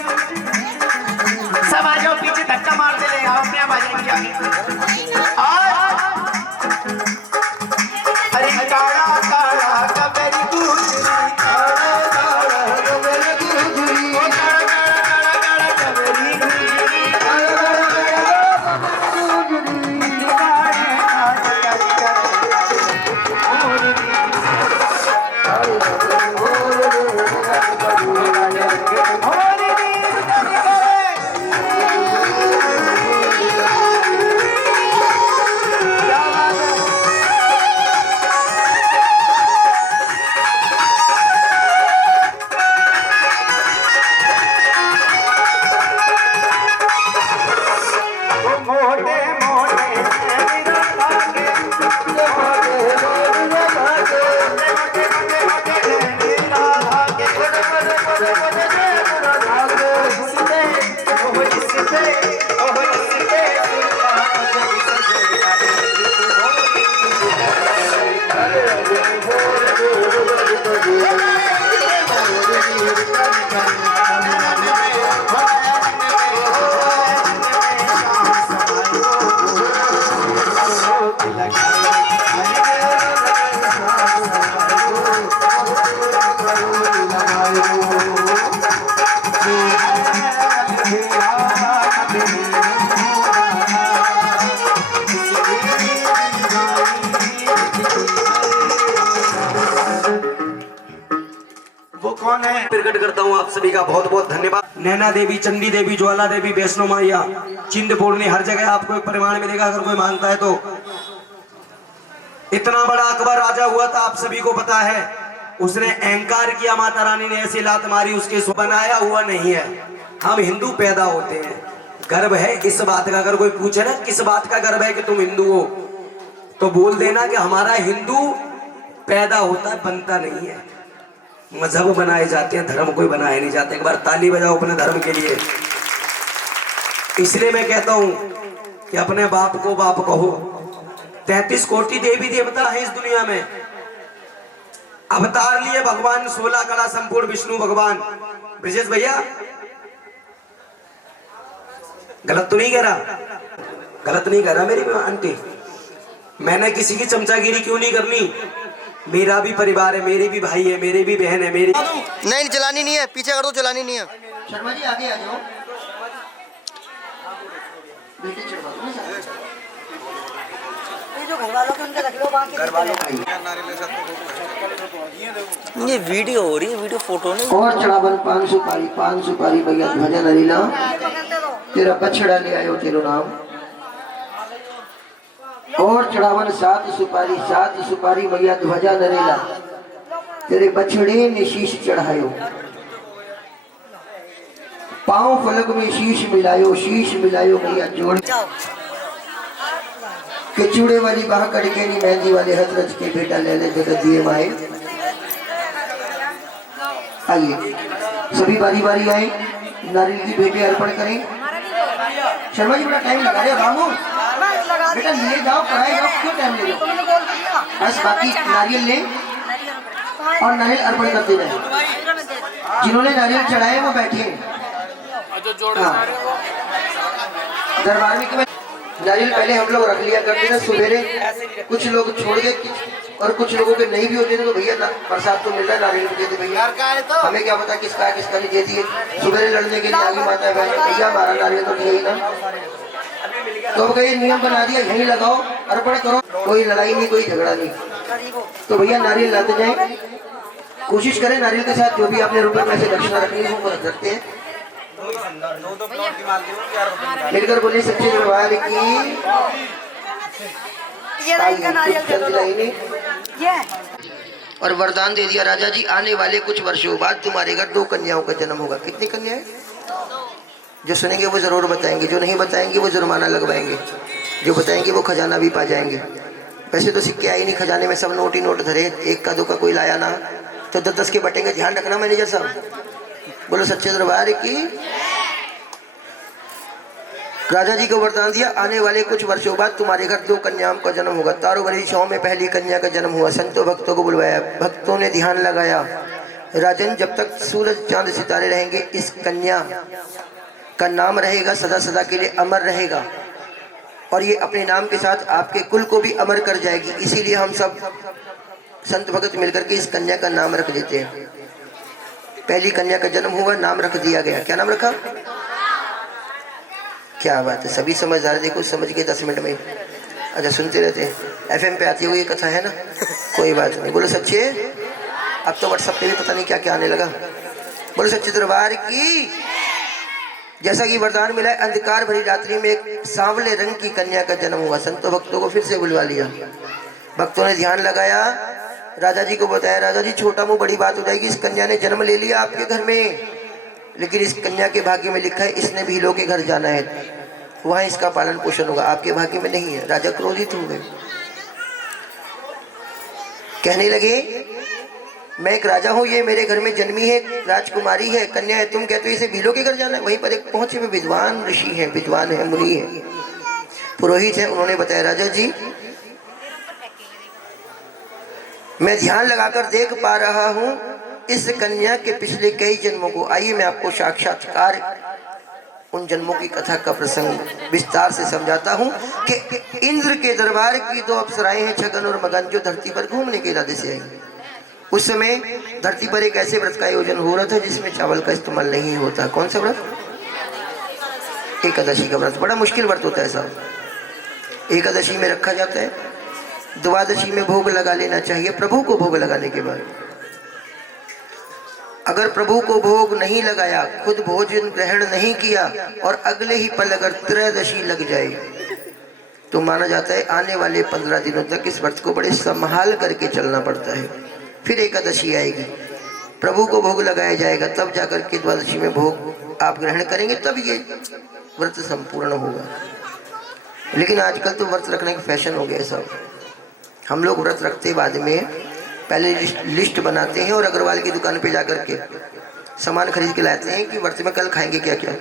सब आ जाओ पीछे, धक्का मारते ले आओ, अपने आप आ जाएंगे आगे। अरे काला काला कबरी गुजरी, काला काला कबरी गुजरी, ओ काला काला काला कबरी गुजरी, काला काला गुजरी, निकाले हाथ का वो कौन है? प्रकट करता हूँ आप सभी का बहुत बहुत धन्यवाद। नैना देवी, चंडी देवी, ज्वाला देवी, वैष्णो मैया, चिंतपूर्णी, हर जगह आपको एक परिमाण मिलेगा अगर कोई मानता है तो। इतना बड़ा अकबर राजा हुआ था, आप सभी को पता है। उसने अहंकार किया, माता रानी ने ऐसी लात मारी, उसके बनाया हुआ नहीं है। हम हिंदू पैदा होते हैं, गर्व है इस बात का। अगर कोई पूछे ना किस बात का गर्व है कि तुम हिंदू हो, तो बोल देना कि हमारा हिंदू पैदा होता है, बनता नहीं है। मजहब बनाए जाते हैं, धर्म कोई बनाए नहीं जाते। एक बार ताली बजाओ अपने धर्म के लिए। इसलिए मैं कहता हूं कि अपने बाप को बाप कहो। 33 कोटि देवी देवता है इस दुनिया में। अवतार लिए भगवान 16 कला संपूर्ण विष्णु भगवान। ब्रजेश भैया गलत तो नहीं कह रहा? गलत नहीं कह रहा मेरी आंटी। मैंने किसी की चमचागिरी क्यों नहीं करनी। मेरा भी परिवार है, मेरे भी भाई है, मेरी भी बहन है, मेरी नहीं चलानी नहीं है, पीछे कर दो, चलानी नहीं है। शर्मा जी आगे आ जाओ। बेटे चढ़वा दो ना। ये जो घर वालों के उनके रख लो, बाकी घर वालों का ये वीडियो हो रही है, वीडियो फोटो नहीं। और चढ़ावन 5 सुपारी भैया ध्वजा नरीला तेरा बछड़ा ले आयो तेरो नाम। और चढ़ावन 7 सुपारी भैया ध्वजा नरेला तेरे बछड़े ने शीश चढ़ायो। पांव फलक में शीश मिलायो भैया जोड़ के चूड़े वाली बाह कड़के नी मेहंदी वाले हथ रच के बेटा ले ले जगत दिए माए। आइए सभी बारी बारी आए, नारियल की भेंटें अर्पण करें। शर्मा जी बड़ा टाइम लगा रहे हो रामू, बेटा ले जाओ, पढ़ाई जाओ, क्यों टाइम ले रहे हो? बस बाकी नारियल ले और नारियल अर्पण कर देना है। जिन्होंने नारियल चढ़ाए वो बैठे। हाँ। दरबार में नारियल पहले हम लोग रख लिया करते थे सवेरे, कुछ लोग छोड़ गए और कुछ लोगों के नहीं भी होते थे। तो भैया प्रसाद तो मिल रहा है, नारियल भी देते भैया, हमें क्या पता किसका नहीं दे दिए। सवेरे लड़ने के लिए आगे माता है भैया हमारा नारियल तो दिया ही ना। तो अब ये नियम बना दिया, यहीं लगाओ, अर्पण करो, कोई लड़ाई नहीं, कोई झगड़ा नहीं। तो भैया नारियल लाते जाए, कोशिश करें नारियल के साथ जो भी आपने रुपए में से दक्षिणा रखनी है वो रख सकते हैं। मिलकर बोले सच्चे दरबार की। और वरदान दे दिया राजा जी, आने वाले कुछ वर्षों बाद तुम्हारे घर 2 कन्याओं का जन्म होगा। कितनी कन्याएं? जो सुनेंगे वो जरूर बताएंगे, जो नहीं बताएंगे वो जुर्माना लगवाएंगे, जो बताएंगे वो खजाना भी पा जाएंगे। वैसे तो सिक्के आई नहीं खजाने में, सब नोट ही नोट धरे, 1 का 2 का कोई लाया ना, तो 10-10 के बटेंगे। ध्यान रखना मैनेजर साहब। बोलो सच्चे दरबार की। राजा जी को वरदान दिया, आने वाले कुछ वर्षों बाद तुम्हारे घर 2 कन्याओं का जन्म होगा। तारों भरी छांव में पहली कन्या का जन्म हुआ। संतों भक्तों को बुलवाया, भक्तों ने ध्यान लगाया। राजन जब तक सूरज चांद सितारे रहेंगे इस कन्या का नाम रहेगा, सदा सदा के लिए अमर रहेगा, और ये अपने नाम के साथ आपके कुल को भी अमर कर जाएगी। इसीलिए हम सब संत भक्त मिलकर के इस कन्या का नाम रख देते हैं। पहली कन्या का जन्म हुआ, नाम रख दिया गया। क्या नाम रखा? क्या बात है, सभी समझदार। देखो समझ गए 10 मिनट में। अच्छा सुनते रहते हैं, FM पे आती हुई कथा है ना, कोई बात नहीं। बोलो सच्चे। अब तो व्हाट्सएप पे भी पता नहीं क्या क्या आने लगा। बोलो सच्चे दरबार की। जैसा कि वरदान मिला है, अंधकार भरी रात्रि में एक सांवले रंग की कन्या का जन्म हुआ। संतों भक्तों को फिर से बुलवा लिया, भक्तों ने ध्यान लगाया, राजा जी को बताया। राजा जी छोटा मुंह बड़ी बात हो जाएगी, इस कन्या ने जन्म ले लिया आपके घर में, लेकिन इस कन्या के भाग्य में लिखा है इसने भीलों के घर जाना है, वहां इसका पालन पोषण होगा, आपके भाग्य में नहीं है। राजा क्रोधित हो गए, कहने लगे मैं एक राजा हूँ, ये मेरे घर में जन्मी है, राजकुमारी है, कन्या है, तुम कहते हो इसे भीलों के घर जाना है। वहीं पर एक पहुंचे हुए विद्वान ऋषि है, विद्वान है, मुनि है, पुरोहित है। उन्होंने बताया राजा जी मैं ध्यान लगाकर देख पा रहा हूँ इस कन्या के पिछले कई जन्मों को, आइए मैं आपको साक्षात्कार उन जन्मों की कथा का प्रसंग विस्तार से समझाता हूँ कि इंद्र के दरबार की दो अप्सराएं हैं, छगन और मगन, जो धरती पर घूमने के इरादे से आई। उस समय धरती पर एक ऐसे व्रत का आयोजन हो रहा था जिसमें चावल का इस्तेमाल नहीं होता। कौन सा व्रत? एकादशी का व्रत। बड़ा मुश्किल व्रत होता है साहब। एकादशी में रखा जाता है, द्वादशी में भोग लगा लेना चाहिए प्रभु को। भोग लगाने के बाद अगर प्रभु को भोग नहीं लगाया, खुद भोजन ग्रहण नहीं किया और अगले ही पल अगर त्रयोदशी लग जाए तो माना जाता है आने वाले 15 दिनों तक इस व्रत को बड़े संभाल करके चलना पड़ता है। फिर एकादशी आएगी, प्रभु को भोग लगाया जाएगा, तब जाकर के द्वादशी में भोग आप ग्रहण करेंगे, तब ये व्रत संपूर्ण होगा। लेकिन आजकल तो व्रत रखने का फैशन हो गया सब। हम लोग व्रत रखते बाद में पहले लिस्ट बनाते हैं और अग्रवाल की दुकान पे जाकर के सामान खरीद के लाते हैं कि व्रत में कल खाएंगे क्या क्या।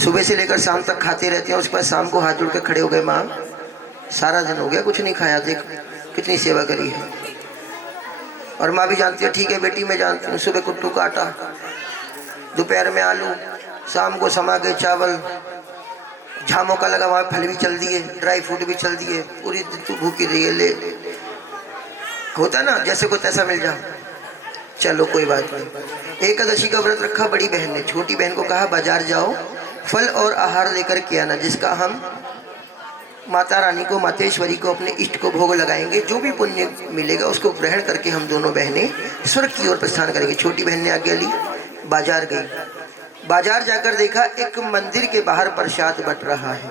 सुबह से लेकर शाम तक खाते रहते हैं, उसके बाद शाम को हाथ जोड़ कर खड़े हो गए, माँ सारा दिन हो गया कुछ नहीं खाया, देख कितनी सेवा करी है। और माँ भी जानती है, ठीक है बेटी मैं जानती हूँ, सुबह कुट्टू का आटा, दोपहर में आलू, शाम को समा के चावल, झामों का लगा हुआ फल भी चल दिए, ड्राई फ्रूट भी चल दिए, पूरी दिन तू भूखी रही है, ले होता ना जैसे को तैसा मिल जाओ, चलो कोई बात नहीं। एकादशी का व्रत रखा बड़ी बहन ने। छोटी बहन को कहा बाजार जाओ, फल और आहार लेकर के आना, जिसका हम माता रानी को, मातेश्वरी को, अपने इष्ट को भोग लगाएंगे। जो भी पुण्य मिलेगा उसको ग्रहण करके हम दोनों बहनें स्वर्ग की ओर प्रस्थान करेंगे। छोटी बहन ने आज्ञा ली, बाजार गई। बाजार जाकर देखा एक मंदिर के बाहर प्रसाद बट रहा है,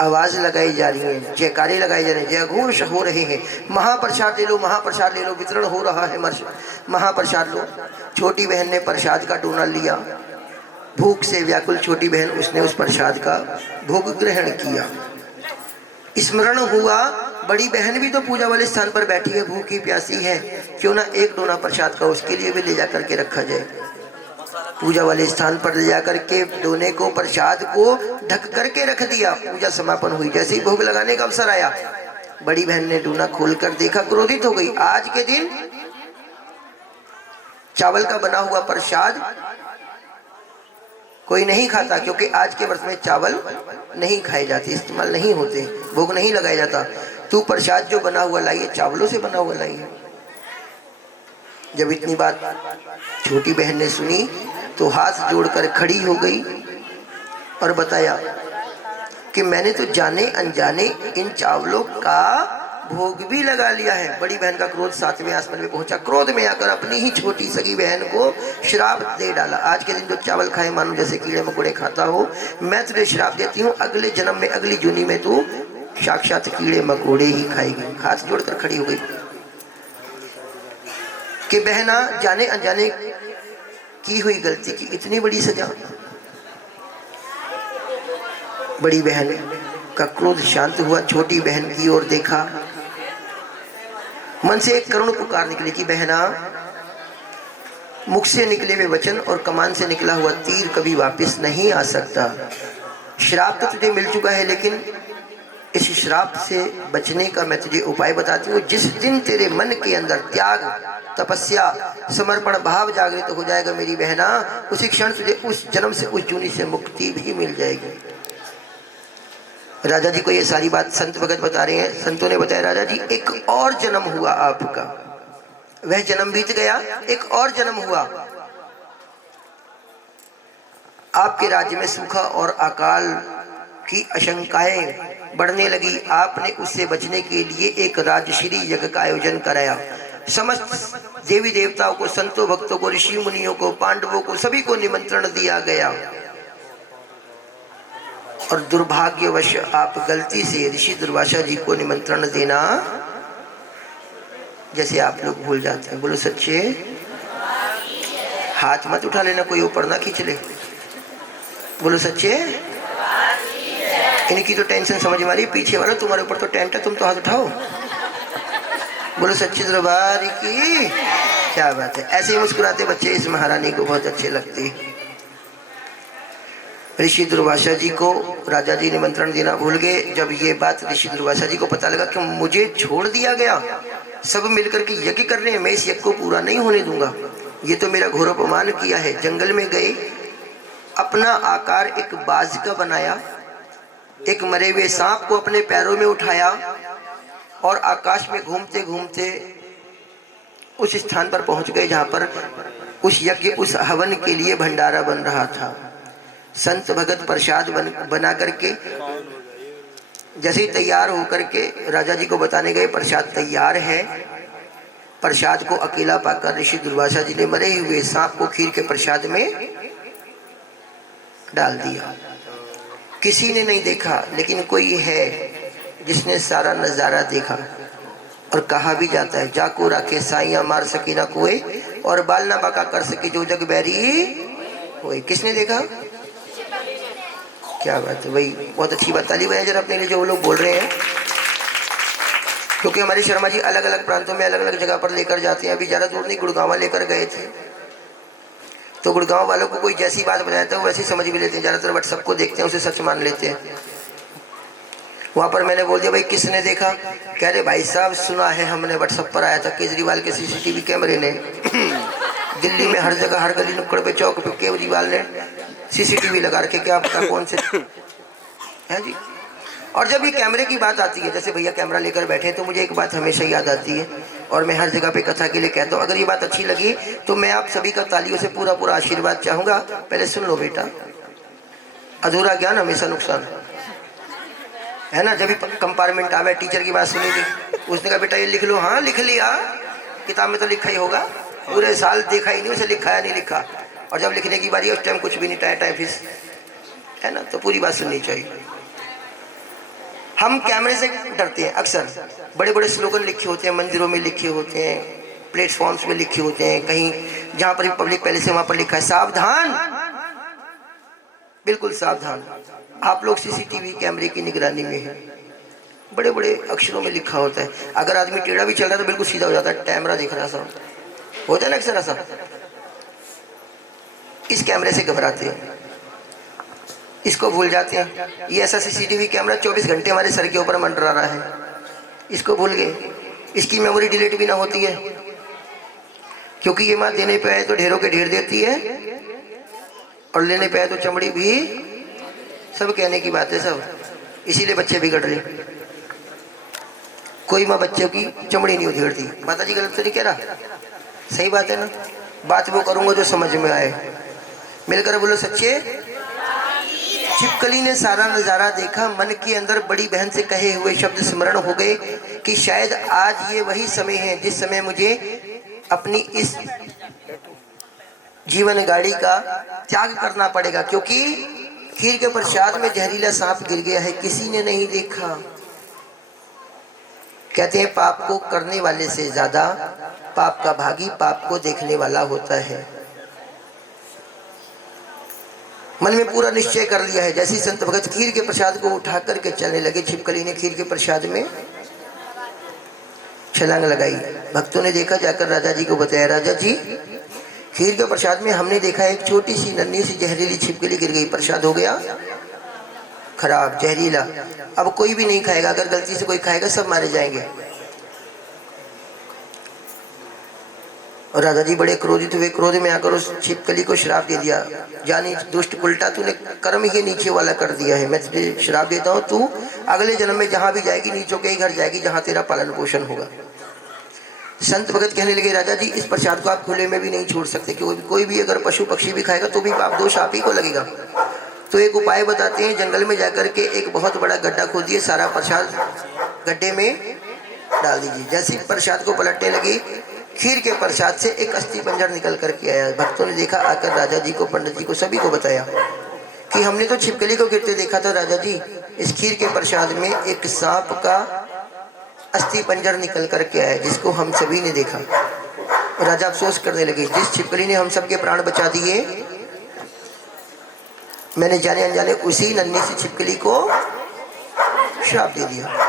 आवाज लगाई जा रही है, जयकारे लगाए जा रहे हैं, जयघोष हो रहे हैं, महाप्रसाद ले लो, महाप्रसाद ले लो, वितरण हो रहा है, महाप्रसाद लो। छोटी बहन ने प्रसाद का डोना लिया, भूख से व्याकुल छोटी बहन, उसने उस प्रसाद का भोग ग्रहण किया। स्मरण हुआ बड़ी बहन भी तो पूजा वाले स्थान पर बैठी है, भूखी प्यासी है, क्यों ना एक डोना प्रसाद का उसके लिए भी ले जाकर के रखा जाए। पूजा वाले स्थान पर ले जाकर के दोने को, प्रसाद को ढक करके रख दिया। पूजा समापन हुई, जैसे ही भोग लगाने का अवसर आया, बड़ी बहन ने डोना खोलकर देखा, क्रोधित हो गई। आज के दिन चावल का बना हुआ प्रसाद कोई नहीं खाता, क्योंकि आज के व्रत में चावल नहीं खाए जाते, इस्तेमाल नहीं होते, भोग नहीं लगाया जाता। तू प्रसाद जो बना हुआ लाई है, चावलों से बना हुआ लाई है। जब इतनी बात छोटी बहन ने सुनी तो हाथ जोड़कर खड़ी हो गई और बताया कि मैंने तो जाने अनजाने इन चावलों का भोग भी लगा लिया है। बड़ी बहन का क्रोध 7वें आसमान में पहुंचा। क्रोध में आकर अपनी ही छोटी सगी बहन को श्राप दे डाला। आज के दिन जो चावल खाए मानो जैसे कीड़े मकोड़े खाता हो, मैं तुझे श्राप देती हूँ, अगले जन्म में, अगली जूनी में तू साक्षात कीड़े मकोड़े ही खाएगी। हाथ जोड़कर खड़ी हो गई कि बहना जाने अनजाने की हुई गलती की इतनी बड़ी सजा। बड़ी बहन का क्रोध शांत हुआ, छोटी बहन की ओर देखा, मन से एक करुण पुकार निकली कि बहना, मुख से निकले हुए वचन और कमान से निकला हुआ तीर कभी वापस नहीं आ सकता। श्राप तो तुझे मिल चुका है, लेकिन इस श्राप से बचने का मैं तुझे उपाय बताती हूँ। जिस दिन तेरे मन के अंदर त्याग, तपस्या, समर्पण भाव जागृत हो जाएगा मेरी बहना, उसी क्षण तुझे उस जन्म से, उस जूनी से मुक्ति भी मिल जाएगी। राजा जी को ये सारी बात संत भगत बता रहे हैं। संतों ने बताया, राजा जी एक और जन्म हुआ आपका, वह जन्म बीत गया, एक और जन्म हुआ। आपके राज्य में सूखा और अकाल की आशंकाएं बढ़ने लगी। आपने उससे बचने के लिए एक राजश्री यज्ञ का आयोजन कराया। समस्त देवी देवताओं को, संतों भक्तों को, ऋषि मुनियों को, पांडवों को, सभी को निमंत्रण दिया गया। और दुर्भाग्यवश आप गलती से ऋषि दुर्वासा जी को निमंत्रण देना जैसे आप लोग भूल जाते हैं। बोलो सच्चे, हाथ मत उठा लेना, कोई ऊपर ना खींच ले। बोलो सच्चे। इनकी तो टेंशन समझ में आ रही है, पीछे वाला तुम्हारे ऊपर तो टेंट है, तुम तो हाथ उठाओ। बोलो सच्ची दरबार की। क्या बात है, ऐसे ही मुस्कुराते बच्चे इस महारानी को बहुत अच्छे लगते हैं। ऋषि दुर्वासा जी को राजा जी निमंत्रण देना भूल गए। जब ये बात ऋषि दुर्वासा जी को पता लगा कि मुझे छोड़ दिया गया, सब मिलकर के यज्ञ कर रहे हैं, मैं इस यज्ञ को पूरा नहीं होने दूंगा, ये तो मेरा घोर अपमान किया है। जंगल में गए, अपना आकार एक बाज का बनाया, एक मरे हुए सांप को अपने पैरों में उठाया और आकाश में घूमते घूमते उस स्थान पर पहुंच गए जहां पर उस यज्ञ, उस हवन के लिए भंडारा बन रहा था। संत भगत प्रसाद बना करके जैसे ही तैयार होकर के राजा जी को बताने गए प्रसाद तैयार है। प्रसाद को अकेला पाकर ऋषि दुर्वासा जी ने मरे हुए सांप को खीर के प्रसाद में डाल दिया। किसी ने नहीं देखा, लेकिन कोई है जिसने सारा नजारा देखा। और कहा भी जाता है, जाको राखे साइया मार सकी ना कोई, और बाल ना बाका कर सके जो जग बैरी होए। किसने देखा? क्या बात है भाई, बहुत अच्छी बात, ताली बजाइए जरा अपने लिए जो वो लोग बोल रहे हैं। क्योंकि हमारे शर्मा जी अलग अलग प्रांतों में अलग अलग जगह पर लेकर जाते हैं। अभी ज़्यादा दूर नहीं, गुड़गांव लेकर गए थे, तो गुड़गांव वालों को कोई जैसी बात बताता है वो वैसे ही समझ भी लेते हैं। ज़्यादातर व्हाट्सएप को देखते हैं, उसे सच मान लेते हैं। वहाँ पर मैंने बोल दिया भाई किसने देखा? कह रहे भाई साहब सुना है हमने, व्हाट्सएप पर आया था केजरीवाल के सीसीटीवी कैमरे ने दिल्ली में हर जगह, हर गली नुक्कड़ पे, चौक पे केजरीवाल ने सीसीटीवी लगा रखे, क्या पता कौन से है जी। और जब ये कैमरे की बात आती है, जैसे भैया कैमरा लेकर बैठे, तो मुझे एक बात हमेशा याद आती है और मैं हर जगह पे कथा के लिए कहता हूँ। अगर ये बात अच्छी लगी तो मैं आप सभी का तालियों से पूरा पूरा आशीर्वाद चाहूँगा। पहले सुन लो बेटा, अधूरा ज्ञान हमेशा नुकसान है ना। जब भी कंपार्टमेंट आवे, टीचर की बात सुनेगी, उसने कहा बेटा ये लिख लो, हाँ लिख लिया, किताब में तो लिखा ही होगा, पूरे साल देखा ही नहीं उसे, लिखा या नहीं लिखा। और जब लिखने की बारी है उस टाइम कुछ भी नहीं, टाइम फीस है ना। तो पूरी बात सुननी चाहिए। हम कैमरे से डरते हैं अक्सर। बड़े बड़े स्लोगन लिखे होते हैं, मंदिरों में लिखे होते हैं, प्लेटफॉर्म्स में लिखे होते हैं, कहीं जहाँ पर भी पब्लिक पहले से वहाँ पर लिखा है सावधान, बिल्कुल सावधान, आप लोग सीसीटीवी कैमरे की निगरानी में है। बड़े बड़े अक्षरों में लिखा होता है। अगर आदमी टेढ़ा भी चल रहा है तो बिल्कुल सीधा हो जाता है, कैमरा दिख रहा सब होता है ना अक्सर ऐसा। इस कैमरे से घबराते हैं, इसको भूल जाते हैं। ये ऐसा सीसीटीवी कैमरा 24 घंटे हमारे सर के ऊपर मंडरा रहा है, इसको भूल गए। इसकी मेमोरी डिलीट भी ना होती है, क्योंकि ये माँ देने पे आए तो ढेरों के ढेर देती है और लेने पे आए तो चमड़ी भी, सब कहने की बात है सब। इसीलिए बच्चे बिगड़ रहे। कोई माँ बच्चों की चमड़ी नहीं उधेड़ती। माता जी गलत तो नहीं कह रहा, सही बात है ना। बात वो करूँगा जो समझ में आए। मिलकर बोलो सच्चे। छिपकली ने सारा नजारा देखा, मन के अंदर बड़ी बहन से कहे हुए शब्द स्मरण हो गए कि शायद आज ये वही समय है जिस समय मुझे अपनी इस जीवन गाड़ी का त्याग करना पड़ेगा, क्योंकि खीर के प्रसाद में जहरीला सांप गिर गया है, किसी ने नहीं देखा। कहते हैं पाप को करने वाले से ज्यादा पाप का भागी पाप को देखने वाला होता है। मन में पूरा निश्चय कर लिया है। जैसे संत भगत खीर के प्रसाद को उठा करके चलने लगे, छिपकली ने खीर के प्रसाद में छलांग लगाई। भक्तों ने देखा, जाकर राजा जी को बताया, राजा जी खीर के प्रसाद में हमने देखा एक छोटी सी नन्ही सी जहरीली छिपकली गिर गई, प्रसाद हो गया खराब, जहरीला, अब कोई भी नहीं खाएगा, अगर गलती से कोई खाएगा सब मारे जाएंगे। और राजा जी बड़े क्रोधित हुए, क्रोध में आकर उस छिपकली को श्राप दे दिया, जानी दुष्ट उल्टा, तूने कर्म ही नीचे वाला कर दिया है, मैं तुझे श्राप देता हूँ, तू अगले जन्म में जहाँ भी जाएगी नीचों के ही घर जाएगी जहाँ तेरा पालन पोषण होगा। संत भगत कहने लगे, राजा जी इस प्रसाद को आप खुले में भी नहीं छोड़ सकते, क्योंकि कोई भी अगर पशु पक्षी भी खाएगा तो भी पाप दोष आप ही को लगेगा। तो एक उपाय बताते हैं, जंगल में जाकर के एक बहुत बड़ा गड्ढा खोदिए, सारा प्रसाद गड्ढे में डाल दीजिए। जैसे प्रसाद को पलटने लगी, खीर के प्रसाद से एक अस्थि पंजर निकल करके आया। भक्तों ने देखा, आकर राजा जी को, पंडित जी को, सभी को बताया कि हमने तो छिपकली को गिरते देखा था राजा जी, इस खीर के प्रसाद में एक सांप का अस्थि पंजर निकल करके आया, जिसको हम सभी ने देखा। राजा अफसोस करने लगे, जिस छिपकली ने हम सबके प्राण बचा दिए, मैंने जाने अनजाने उसी नन्ही सी छिपकली को श्राप दे दिया।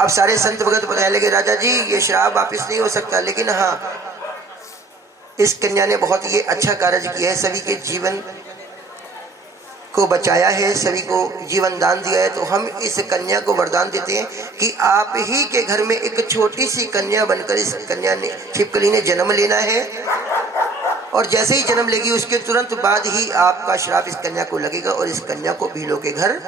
अब सारे संत भगत बताने लगे, राजा जी ये श्राप वापिस नहीं हो सकता, लेकिन हाँ इस कन्या ने बहुत ये अच्छा कार्य किया है, सभी के जीवन को बचाया है, सभी को जीवन दान दिया है, तो हम इस कन्या को वरदान देते हैं कि आप ही के घर में एक छोटी सी कन्या बनकर इस कन्या ने छिपकली ने जन्म लेना है, और जैसे ही जन्म लेगी उसके तुरंत बाद ही आपका श्राप इस कन्या को लगेगा और इस कन्या को भीलों के घर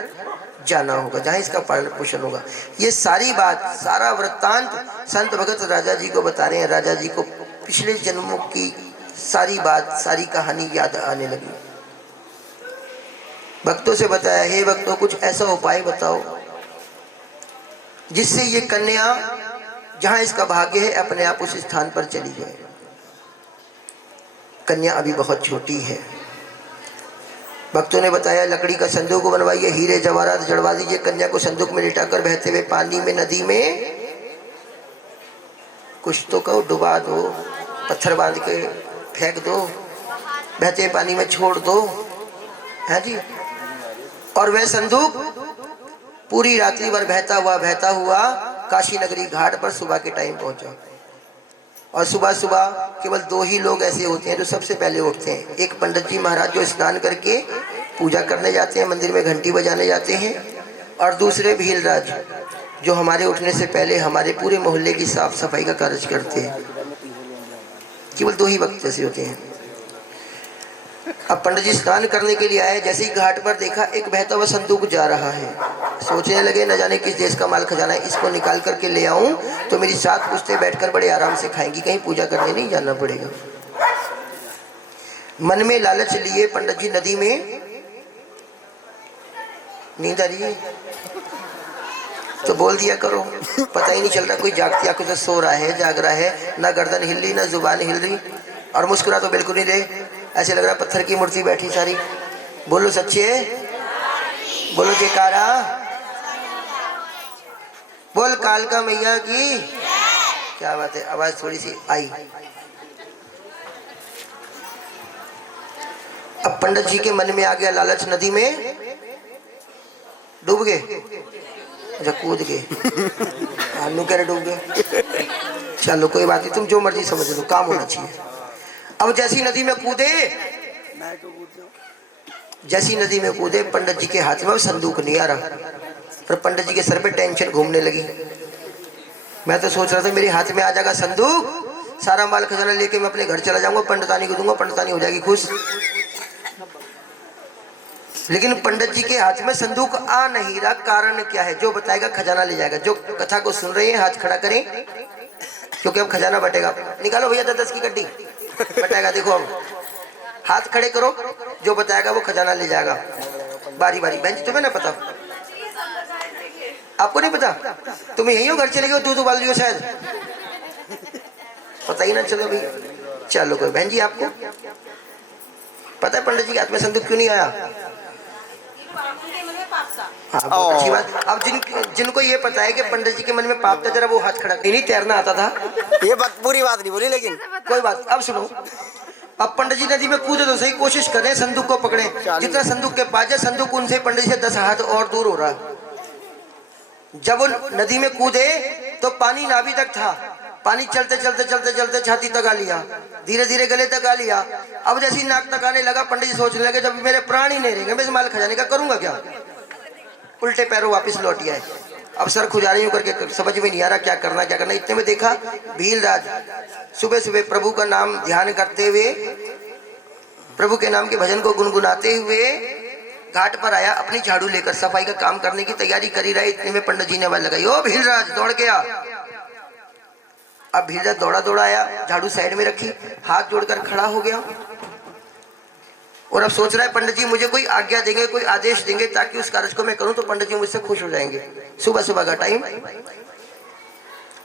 जाना होगा जहाँ इसका पालन पोषण होगा। ये सारी बात, सारा वृत्तांत संत भगत राजा जी को बता रहे हैं। राजा जी को पिछले जन्मों की सारी बात, सारी कहानी याद आने लगी। भक्तों से बताया, हे भक्तों कुछ ऐसा उपाय बताओ जिससे ये कन्या जहां इसका भाग्य है अपने आप उस स्थान पर चली जाए। कन्या अभी बहुत छोटी है। भक्तों ने बताया, लकड़ी का संदूक बनवाइए, हीरे जवाहरात जड़वा दीजिए, कन्या को संदूक में लिटाकर बहते हुए पानी में, नदी में कुछ तो कहो डुबा दो, पत्थर बांध के फेंक दो, बहते हुए पानी में छोड़ दो, है जी। और वह संदूक पूरी रात्रि भर बहता हुआ काशी नगरी घाट पर सुबह के टाइम पहुंचा। और सुबह सुबह केवल 2 ही लोग ऐसे होते हैं जो सबसे पहले उठते हैं। एक पंडित जी महाराज जो स्नान करके पूजा करने जाते हैं, मंदिर में घंटी बजाने जाते हैं, और दूसरे भीलराज जो हमारे उठने से पहले हमारे पूरे मोहल्ले की साफ सफाई का कार्य करते हैं। केवल 2 ही वक्त ऐसे होते हैं। अब पंडित जी स्नान करने के लिए आए, जैसे ही घाट पर देखा एक बहता हुआ संदूक जा रहा है, सोचने लगे न जाने किस देश का माल खजाना है, इसको निकाल करके ले आऊं तो मेरी 7 पुश्तें बैठकर बड़े आराम से खाएंगी, कहीं पूजा करने नहीं जाना पड़ेगा। मन में लालच लिए पंडित जी नदी में, नींद आ रही है तो बोल दिया करो, पता ही नहीं चल रहा कोई जागती आंखों से सो रहा है, जाग रहा है, ना गर्दन हिल रही ना जुबान हिल रही, और मुस्कुरा तो बिल्कुल नहीं रहे, ऐसे लग रहा पत्थर की मूर्ति बैठी सारी। बोलो सच्चे, बोलो जयकारा, बोल कालका मैया की। क्या बात है, आवाज थोड़ी सी आई। अब पंडित जी के मन में आ गया लालच, नदी में डूब गए, अच्छा कूद गए, आलू कह रहे डूब गए, चलो कोई बात नहीं, तुम जो मर्जी समझ लो, काम होना चाहिए। अब जैसी नदी में कूदे, जैसी नदी में कूदे, पंडित जी के हाथ में संदूक नहीं आ रहा, पर पंडित जी के सर पे टेंशन घूमने लगी। मैं तो सोच रहा था मेरे हाथ में आ जाएगा संदूक, सारा माल खजाना लेके मैं अपने घर चला जाऊंगा, पंडितानी को दूंगा, पंडितानी हो जाएगी खुश। लेकिन पंडित जी के हाथ में संदूक आ नहीं रहा, कारण क्या है? जो बताएगा खजाना ले जाएगा। जो कथा को सुन रहे हैं हाथ खड़ा करें, क्योंकि अब खजाना बटेगा। निकालो भैया 10 की गड्डी बटेगा, देखो अब हाथ खड़े करो, जो बताएगा वो खजाना ले जाएगा। बारी बारी। बहन जी तुम्हें ना पता, आपको नहीं पता? तुम यही हो, घर चले गए, दूध उबाल लियो शायद, पता ही ना चलो भाई। चलो कोई। बहन जी आपको पता है पंडित जी के हाथ में संदूक क्यों नहीं आया? हाँ बहुत अच्छी बात। अब जिनको ये पता है कि पंडित जी के मन में पाप था, जरा वो हाथ खड़ा। नहीं तैरना आता था, ये बात पूरी बात नहीं बोली, लेकिन कोई बात। अब सुनो, अब पंडित जी नदी में कूदे तो सही, कोशिश करें संदूक को पकड़े। जितना संदूक के पास है, संदूक उनसे पंडित जी से 10 हाथ और दूर हो रहा है। जब वो नदी में कूदे तो पानी नाभि तक था, पानी चलते चलते चलते चलते छाती तक आ लिया, धीरे धीरे गले तक आ लिया। अब जैसे नाक तक आने लगा, पंडित जी सोचने लगे जब मेरे प्राण ही नहीं रहेंगे, मैं इस माल खजाने का करूंगा क्या? उल्टे पैरों वापस लौट आए। अब सर खुजारी करके समझ में नहीं आ रहा क्या करना क्या करना। इतने में देखा भीलराज सुबह सुबह प्रभु का नाम ध्यान करते हुए, प्रभु के नाम के भजन को गुनगुनाते हुए घाट पर आया, अपनी झाड़ू लेकर सफाई का काम करने की तैयारी कर ही रहा है। इतने में पंडित जी ने आवाज लगाई, ओ भीलराज दौड़ के आ। अब भीलराज दौड़ा दौड़ा आया, झाड़ू साइड में रखी, हाथ जोड़कर खड़ा हो गया और अब सोच रहा है पंडित जी मुझे कोई आज्ञा देंगे, कोई आदेश देंगे ताकि उस कार्य को मैं करूं तो पंडित जी मुझसे खुश हो जाएंगे। सुबह सुबह का टाइम,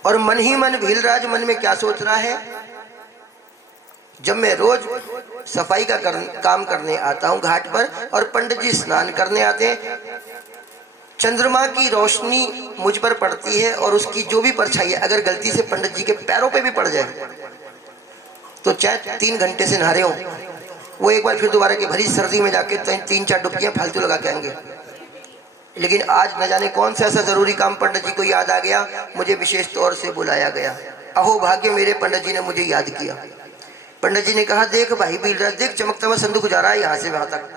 और मन ही मन भीलराज मन में क्या सोच रहा है, जब मैं रोज सफाई का काम करने आता हूं घाट पर और पंडित जी स्नान करने आते हैं, चंद्रमा की रोशनी मुझ पर पड़ती है और उसकी जो भी परछाई है अगर गलती से पंडित जी के पैरों पे भी पड़ जाए तो चाहे 3 घंटे से नहा रहे हो, वो एक बार फिर दोबारा की भरी सर्दी में जाके 3-4 डुबकियां फालतू लगा के आएंगे। लेकिन आज न जाने कौन सा ऐसा जरूरी काम पंडित जी को याद आ गया, मुझे विशेष तौर से बुलाया गया। अहो भाग्य मेरे पंडित जी ने मुझे याद किया। पंडित जी ने कहा, देख भाई भीलराज, देख चमकता हुआ संदूक जा रहा है यहाँ से वहां तक,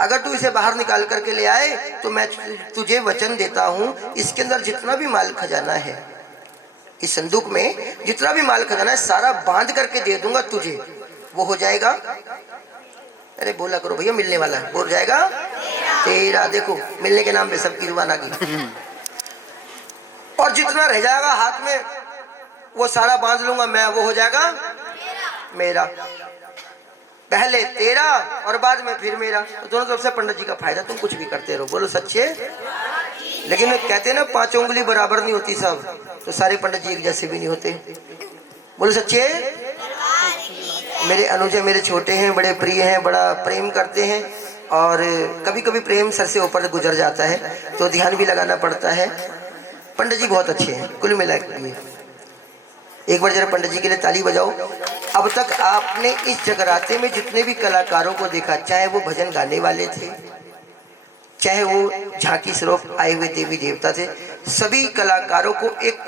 अगर तू इसे बाहर निकाल करके ले आए तो मैं तुझे वचन देता हूँ, इसके अंदर जितना भी माल खजाना है, इस संदूक में जितना भी माल खजाना है सारा बांध करके दे दूंगा तुझे। वो हो जाएगा, अरे बोला करो भैया, मिलने वाला है, बोल जाएगा तेरा। देखो मिलने के नाम पे सबकी जुबान आ गई। और जितना रह जाएगा हाथ में वो सारा बांध लूंगा मैं, वो हो जाएगा मेरा। पहले तेरा और बाद में फिर मेरा। तो दोनों तरफ से पंडित जी का फायदा, तुम कुछ भी करते रहो। बोलो सच्चे। लेकिन कहते हैं ना 5 उंगली बराबर नहीं होती सब, तो सारे पंडित जी एक जैसे भी नहीं होते। बोलो सच्चे। मेरे अनुज मेरे छोटे हैं, बड़े प्रिय हैं, बड़ा प्रेम करते हैं, और कभी कभी प्रेम सर से ऊपर गुजर जाता है तो ध्यान भी लगाना पड़ता है। पंडित जी बहुत अच्छे हैं कुल मिला के। एक बार जरा पंडित जी के लिए ताली बजाओ। अब तक आपने इस जगराते में जितने भी कलाकारों को देखा, चाहे वो भजन गाने वाले थे, चाहे वो झांकी स्वरूप आए हुए देवी देवता थे, सभी कलाकारों को एक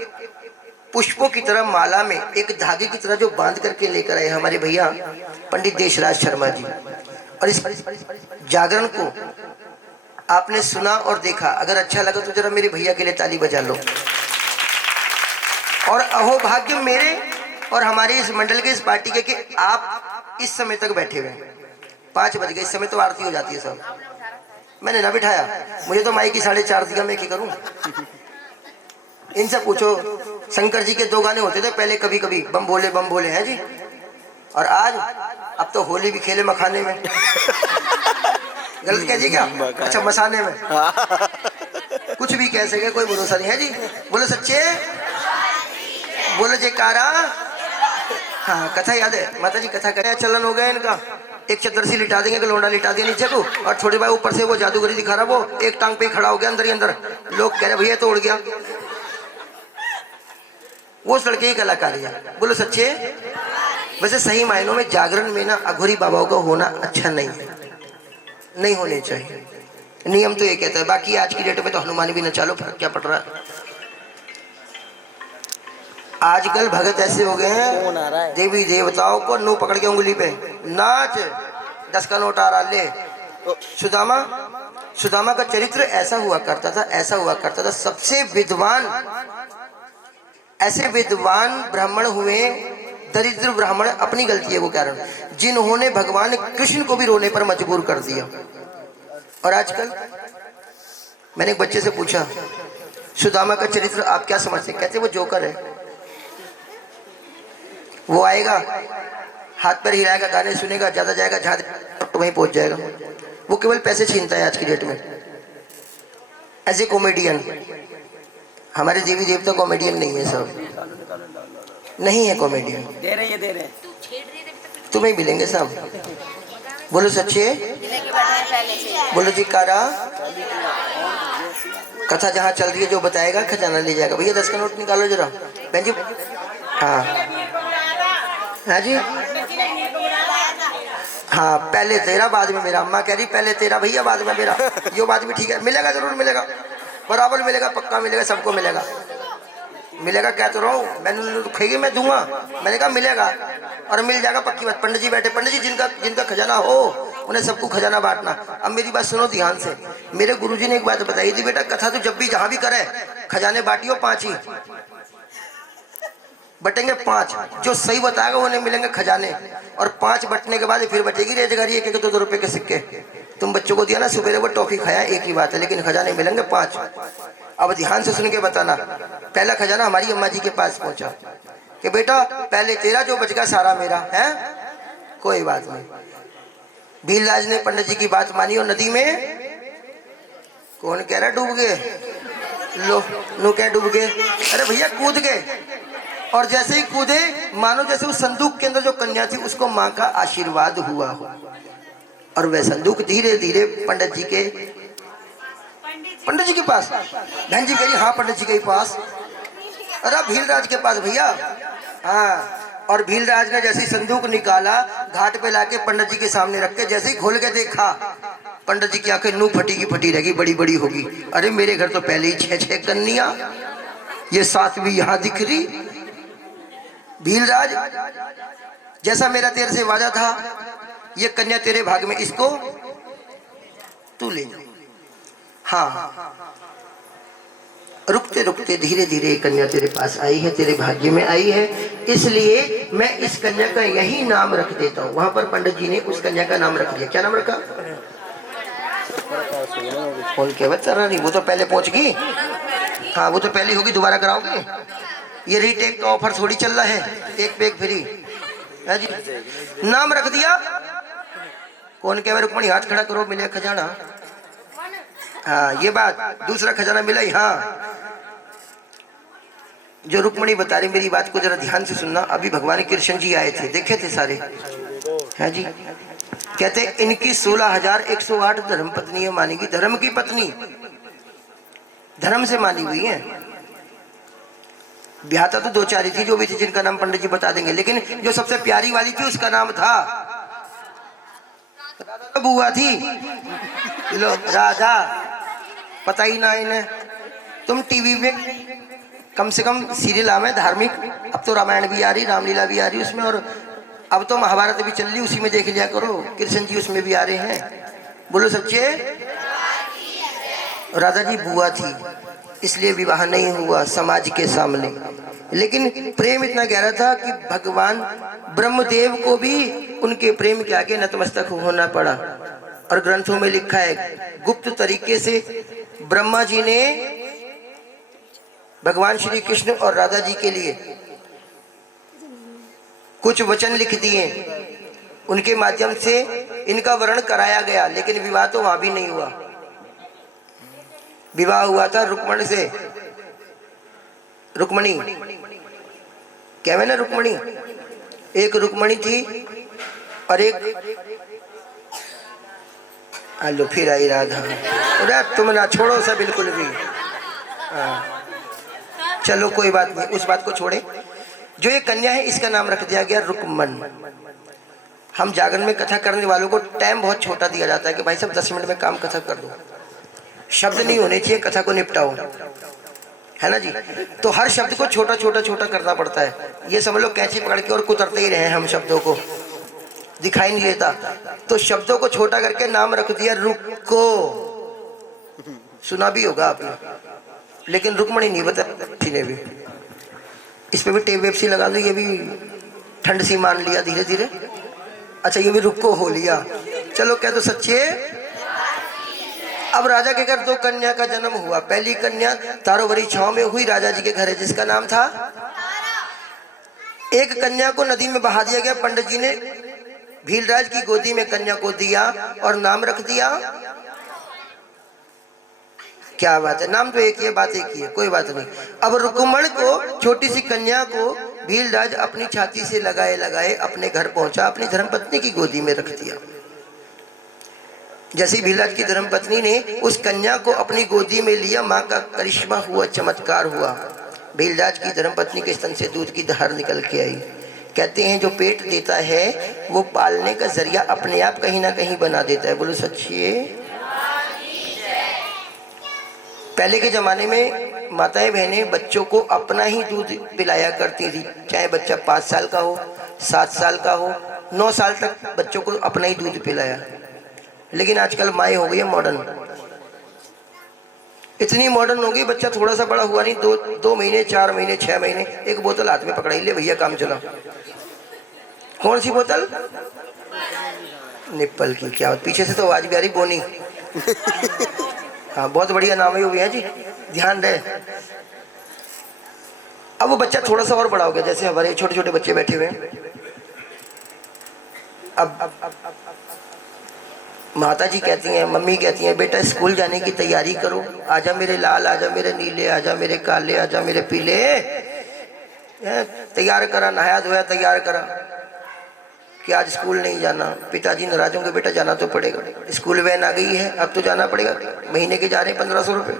पुष्पों की तरह माला में एक धागे की तरह जो बांध करके लेकर आए हमारे भैया पंडित देशराज शर्मा जी। और इस जागरण को आपने सुना और देखा, अगर अच्छा लगा तो जरा मेरे भैया के लिए ताली बजा लो। और अहो भाग्य मेरे और हमारे इस मंडल के, इस पार्टी के कि आप इस समय तक बैठे हुए हैं। 5 बज गए, इस समय तो आरती हो जाती है सब। मैंने ना बिठाया, मुझे तो माई की 4:30 दिया, मैं क्या करूं। इनसे पूछो, शंकर जी के 2 गाने होते थे पहले, कभी कभी बम भोले हैं जी, और आज अब तो होली भी खेले मखाने में। गलत कह दिए क्या? अच्छा मसाने में। कुछ भी कह सके, कोई भरोसा नहीं है जी। बोलो सच्चे, बोलो जयकारा। हाँ कथा याद है, माता जी कथा करें, चलन हो गया इनका। एक चद्दर सी लिटा देंगे, लोंडा लिटा दिया नीचे को, और छोटे भाई ऊपर से वो जादूगरी दिखा रहा, वो एक टांग पे ही खड़ा हो गया अंदर ही अंदर। लोग कह रहे भैया तो उड़ गया। वो उस लड़के की कलाकारी है। बोलो सच्चे। वैसे सही मायनों में जागरण में ना अघोरी बाबाओं का होना अच्छा नहीं है, नहीं होने चाहिए। नियम तो ये कहता है, बाकी आज की डेट में तो हनुमान भी न चालो, फर्क क्या पड़ रहा है। आजकल भगत ऐसे हो गए हैं, देवी देवताओं को नू पकड़ के उंगली पे नाच, 10 का नोट आ रहा ले। सुदामा का चरित्र ऐसा हुआ करता था, ऐसा हुआ करता था। सबसे विद्वान, ऐसे विद्वान ब्राह्मण हुए, दरिद्र ब्राह्मण, अपनी गलती है वो कारण, जिन्होंने भगवान कृष्ण को भी रोने पर मजबूर कर दिया। और आजकल मैंने एक बच्चे से पूछा, सुदामा का चरित्र आप क्या समझते? कहते वो जोकर है। वो आएगा, हाथ पर हिलाएगा, गाने सुनेगा, ज्यादा जाएगा जहां तो वहीं पहुंच जाएगा। वो केवल पैसे छीनता है आज की डेट में, एज ए कॉमेडियन। हमारे देवी देवता कॉमेडियन नहीं है, सब नहीं है कॉमेडियन। दे रहे तुम्हें मिलेंगे सब। बोलो सच्चे, बोलो जी कारा। कथा जहाँ चल रही है जो बताएगा खजाना ले जाएगा। भैया 10 का नोट निकालो जरा बहन जी। हाँ हाँ जी, हाँ पहले तेरा बाद में मेरा। अम्मा कह रही पहले तेरा भैया बाद में मेरा। यो बात भी ठीक है, मिलेगा जरूर मिलेगा, बराबर मिलेगा, पक्का मिलेगा, सबको मिलेगा। मिलेगा क्या तो रहा हूँ, मैंने खाएगी मैं दूंगा, मैंने कहा मिलेगा और मिल जाएगा, पक्की बात। पंडित जी बैठे, पंडित जी जिनका खजाना हो उन्हें सबको खजाना बांटना। अब मेरी बात सुनो ध्यान से। मेरे गुरुजी ने एक बात बताई थी, बेटा कथा तो जब भी जहां भी करे खजाने बांटियो, 5 ही बटेंगे, 5 जो सही बताएगा उन्हें मिलेंगे खजाने। और 5 बटने के बाद फिर बचेगी रेजगारी 1-2 रुपए के सिक्के। तुम बच्चों को दिया ना सुबह वो टॉफी खाया, एक ही बात है, लेकिन खजाने मिलेंगे 5। अब ध्यान से सुन के बताना। पहला खजाना हमारी अम्मा जी के पास पहुंचा कि बेटा पहले तेरा, जो बच गया सारा मेरा है। कोई बात नहीं। भीलराज ने पंडित जी की बात मानी और नदी में, कौन कह रहा डूब गए, लो नो क्या डूब गए, अरे भैया कूद गए। और जैसे ही कूदे, मानो जैसे उस संदूक के अंदर जो कन्या थी उसको माँ का आशीर्वाद हुआ हो, और वह संदूक धीरे धीरे पंडित जी के पास। बहन जी कह रही हाँ पंडित जी के पास, अरे भीलराज के पास भैया। हाँ, और भीलराज ने जैसे ही संदूक निकाला, घाट पे लाके पंडित जी के सामने रख के जैसे ही खोल के देखा, पंडित जी की आंखें नू फटी की फटी रहेगी, बड़ी बड़ी होगी। अरे मेरे घर तो पहले ही 6 कन्या, ये 7वीं यहाँ दिख रही। भीलराज, जैसा मेरा तेरे से वादा था, ये कन्या तेरे भाग में, इसको तू ले जाओ। हाँ, रुकते रुकते धीरे धीरे कन्या तेरे पास आई है, तेरे भाग्य में आई है, इसलिए मैं इस कन्या का यही नाम रख देता हूँ। वहां पर पंडित जी ने उस कन्या का नाम रख दिया। क्या नाम रखा? कौन कहवत चल रहा नहीं, वो तो पहले पहुंच गई। हाँ, वो तो पहले होगी, दोबारा कराओगे? ये रीटेक का ऑफर थोड़ी चल रहा है, एक पे एक फ्री है जी। नाम रख दिया। कौन कह रुक्मणी हाथ खड़ा करो, मिले खजाना। हाँ, ये बात, दूसरा खजाना मिला ही। हाँ, जो रुक्मणी बता रही, मेरी बात को जरा ध्यान से सुनना। अभी भगवान कृष्ण जी आए थे, देखे थे सारे, है जी। कहते इनकी 16,108 धर्म पत्नी मानी गई। धर्म की पत्नी, धर्म से मानी हुई है। ब्याहता तो 2-4 थी, जो भी थी, जिनका नाम पंडित जी बता देंगे, लेकिन जो सबसे प्यारी वाली थी उसका नाम था बुआ थी। लो राधा, पता ही ना इन्हें। तुम टीवी में कम से कम सीरियल आवे धार्मिक, अब तो रामायण भी आ रही, रामलीला भी आ रही उसमें, और अब तो महाभारत भी चल रही, उसी में देख लिया करो। कृष्ण जी उसमें भी आ रहे हैं। बोलो सच्चे। राधा जी बुआ थी, इसलिए विवाह नहीं हुआ समाज के सामने, लेकिन प्रेम इतना गहरा था कि भगवान ब्रह्मदेव को भी उनके प्रेम के आगे नतमस्तक होना पड़ा। और ग्रंथों में लिखा है, गुप्त तरीके से ब्रह्मा जी ने भगवान श्री कृष्ण और राधा जी के लिए कुछ वचन लिख दिए, उनके माध्यम से इनका वर्ण कराया गया, लेकिन विवाह तो वहां भी नहीं हुआ। विवाह हुआ था रुक्मणी से। रुक्मणी क्या है ना, रुक्मणी, एक रुक्मणी थी और एक, हेलो फिर आई राधा। अरे तुम ना छोड़ो सा बिल्कुल भी। चलो कोई बात नहीं, उस बात को छोड़े। जो ये कन्या है, इसका नाम रख दिया गया रुक्मण। हम जागरण में कथा करने वालों को टाइम बहुत छोटा दिया जाता है कि भाई साहब 10 मिनट में काम कथा कर दो, शब्द नहीं होने चाहिए, कथा को निपटाओ, है ना जी। तो हर शब्द को छोटा छोटा छोटा करना पड़ता है। ये समझ लो कैंची पकड़ के और कुतरते ही रहे हम, शब्दों को दिखाई नहीं देता, तो शब्दों को छोटा करके नाम रख दिया रुको। सुना भी होगा आपने, लेकिन रुक्मणी नहीं बता किसी ने भी। इस पे भी टेप वेप सी लगा दी, ये भी ठंड सी मान लिया धीरे धीरे। अच्छा, ये भी रुको हो लिया। चलो कह दो सच्चे। अब राजा के घर 2 कन्या का जन्म हुआ। पहली कन्या तारोवरी छाव में हुई, राजा जी के घर है, जिसका नाम था। एक कन्या को नदी में बहा दिया गया। पंडित जी ने भीलराज की गोदी में कन्या को दिया और नाम रख दिया। क्या बात है, नाम तो एक ही है, बात एक ही है, कोई बात नहीं। अब रुक्मण को, छोटी सी कन्या को भीलराज अपनी छाती से लगाए लगाए अपने घर पहुंचा, अपनी धर्मपत्नी की गोदी में रख दिया। जैसे ही भीलराज की धर्मपत्नी ने उस कन्या को अपनी गोदी में लिया, माँ का करिश्मा हुआ, चमत्कार हुआ। भीलराज की धर्मपत्नी के स्तन से दूध की धार निकल के आई। कहते हैं जो पेट देता है वो पालने का जरिया अपने आप कहीं ना कहीं बना देता है। बोलो सच्ची। पहले के जमाने में माताएं बहनें बच्चों को अपना ही दूध पिलाया करती थी, चाहे बच्चा 5 साल का हो, 7 साल का हो, 9 साल तक बच्चों को अपना ही दूध पिलाया। लेकिन आजकल माएँ हो गई है मॉडर्न, इतनी मॉडर्न हो गई, बच्चा थोड़ा सा बड़ा हुआ नहीं, 2 महीने, 4 महीने, 6 महीने, एक बोतल हाथ में पकड़ाई, ले भैया काम चला। कौन सी बोतल? निप्पल की। क्या पीछे से तो आवाज भी आ रही, बोनी। हाँ, बहुत बढ़िया नाम है वो भी है जी, ध्यान रहे। अब वो बच्चा थोड़ा सा और बड़ा हो गया, जैसे हमारे छोटे छोटे बच्चे बैठे हुए हैं। अब माता जी कहती हैं, मम्मी कहती हैं, बेटा स्कूल जाने की तैयारी करो, आजा मेरे लाल, आजा मेरे नीले, आजा मेरे काले, आजा मेरे पीले। तैयार करा, नहाया धोया, तैयार करा कि आज स्कूल नहीं जाना। पिताजी नाराज होंगे, बेटा जाना तो पड़ेगा, स्कूल वैन आ गई है, अब तो जाना पड़ेगा। महीने के जा रहे हैं 1500 रुपये,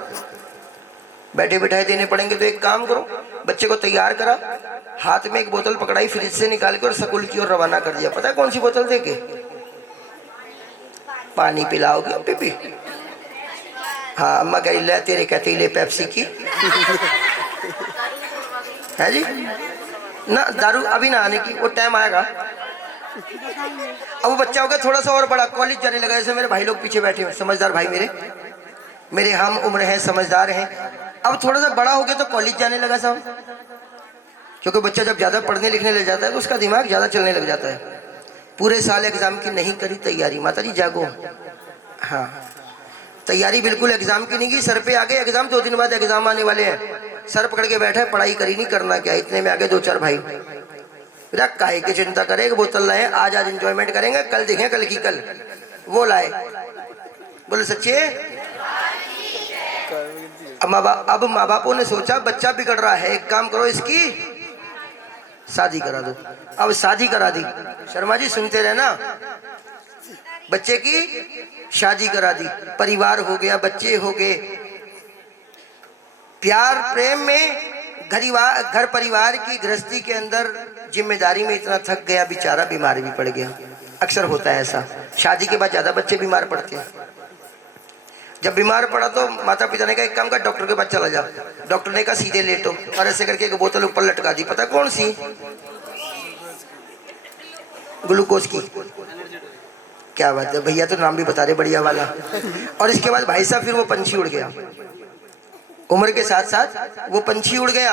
बैठे बिठाए देने पड़ेंगे। तो एक काम करो, बच्चे को तैयार करा, हाथ में एक बोतल पकड़ाई, फ्रिज से निकाल के और स्कूल की ओर रवाना कर दिया। पता है कौन सी बोतल दे के? पानी पिलाओगे पीपी? हाँ, अम्मा कह ले, तेरे कहते ले पेप्सी की। है जी ना, दारू अभी ना आने की, वो टाइम आएगा। अब वो बच्चा हो गया थोड़ा सा और बड़ा, कॉलेज जाने लगा। जैसे मेरे भाई लोग पीछे बैठे हैं, समझदार भाई मेरे हम उम्र हैं, समझदार हैं। अब थोड़ा सा बड़ा हो गया तो कॉलेज जाने लगा साहब, क्योंकि बच्चा जब ज़्यादा पढ़ने लिखने लग जाता है तो उसका दिमाग ज़्यादा चलने लग जाता है। पूरे साल एग्ज़ाम की नहीं करी तैयारी, माता जी जागो। हाँ, तैयारी बिल्कुल एग्ज़ाम की नहीं की, सर पे आ गए एग्ज़ाम, 2 दिन बाद एग्ज़ाम आने वाले हैं, सर पकड़ के बैठा है, पढ़ाई करी नहीं, करना क्या। इतने में आ गए 2-4 भाई, मेरा काहे की चिंता करे, एक बोतल लाए, आज एंजॉयमेंट करेंगे, कल देखें कल की कल। वो लाए, बोले सच्चे। अब माँ बापों ने सोचा बच्चा बिगड़ रहा है, एक काम करो इसकी शादी करा दो। अब शादी करा दी, शर्मा जी सुनते रहे ना, बच्चे की शादी करा दी, परिवार हो गया, बच्चे हो गए। प्यार प्रेम में घर परिवार की गृहस्थी के अंदर जिम्मेदारी में इतना थक गया, बेचारा बीमार भी पड़ गया। अक्सर होता है ऐसा, शादी के बाद ज्यादा बच्चे बीमार पड़ते हैं। जब बीमार पड़ा तो माता पिता ने कहा एक काम कर, डॉक्टर के पास चला जा। डॉक्टर ने कहा सीधे लेटो, और ऐसे करके एक बोतल ऊपर लटका दी, पता कौन सी, ग्लूकोज की। क्या बात है भैया, तो नाम भी बता रहे बढ़िया वाला। और इसके बाद भाई साहब फिर वो पंछी उड़ गया, उम्र के साथ साथ वो पंछी उड़ गया।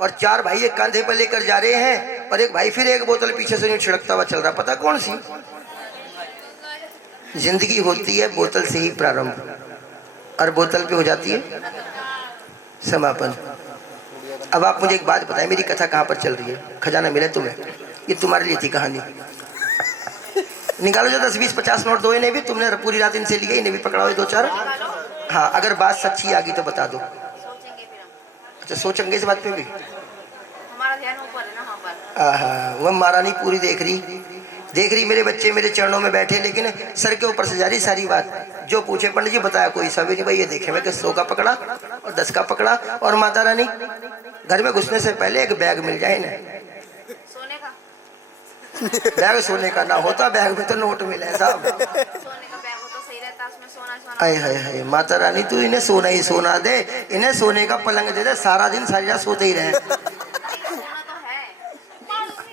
और 4 भाई एक कांधे पर लेकर जा रहे हैं, और एक भाई फिर एक बोतल पीछे से छिड़कता हुआ चल रहा, पता कौन सी। जिंदगी होती है बोतल से ही प्रारंभ, और बोतल पे हो जाती है समापन। अब आप मुझे एक बात बताएं, मेरी कथा कहाँ पर चल रही है, खजाना मिले तुम्हें, ये तुम्हारे लिए थी कहानी। निकालो जो 10, 20, 50 नोट दो इन्हें भी, तुमने पूरी रात इनसे लिए, इन्हें भी पकड़ाओ 2-4। हाँ, अगर बात सच्ची आ गई तो बता दो। अच्छा, सोचेंगे इस बात पे भी। हमारा ध्यान ऊपर है ना, हाँ, वह महारानी पूरी देख रही, मेरे बच्चे मेरे चरणों में बैठे, लेकिन सर के ऊपर से जा रही सारी बात। जो पूछे पंडित जी बताया कोई सभी नहीं, भाई ये देखे मैं कि 100 का पकड़ा और 10 का पकड़ा। और माता रानी घर में घुसने से पहले एक बैग मिल जाए ना, सोने का। बैग सोने का ना होता, बैग में तो नोट मिले साहब। सोने का बैग हो तो सही रहता, उसमें सोना आय हाय हाय, माता रानी तू इन्हें सोना ही सोना दे, इन्हें सोने का पलंग दे दे, सारा दिन सारी रात सोते ही रहे। सोना तो है,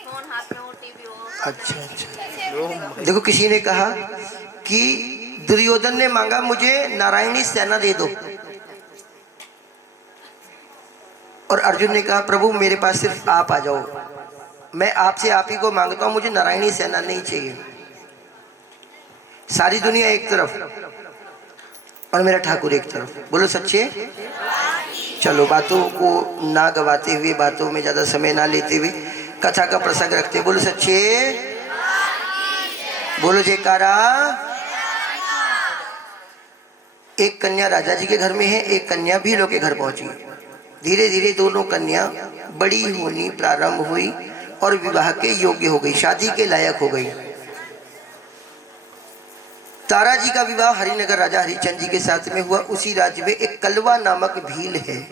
फोन हाथ में हो, टीवी हो। अच्छा, देखो किसी ने कहा कि दुर्योधन ने मांगा मुझे नारायणी सेना दे दो, और अर्जुन ने कहा प्रभु मेरे पास सिर्फ आप आ जाओ, मैं आपसे आप ही को मांगता हूं, मुझे नारायणी सेना नहीं चाहिए। सारी दुनिया एक तरफ और मेरा ठाकुर एक तरफ, बोलो सच्चे। चलो बातों को ना गवाते हुए, बातों में ज्यादा समय ना लेते हुए, कथा का प्रसंग रखते, बोलो सच्चे, बोलो जयकारा। एक कन्या राजा जी के घर में है, एक कन्या भीलों के घर पहुंची। धीरे धीरे दोनों कन्या बड़ी होनी प्रारंभ हुई और विवाह के योग्य हो गई, शादी के लायक हो गई। तारा जी का विवाह हरिनगर राजा हरिचंद जी के साथ में हुआ। उसी राज्य में एक कलवा नामक भील है,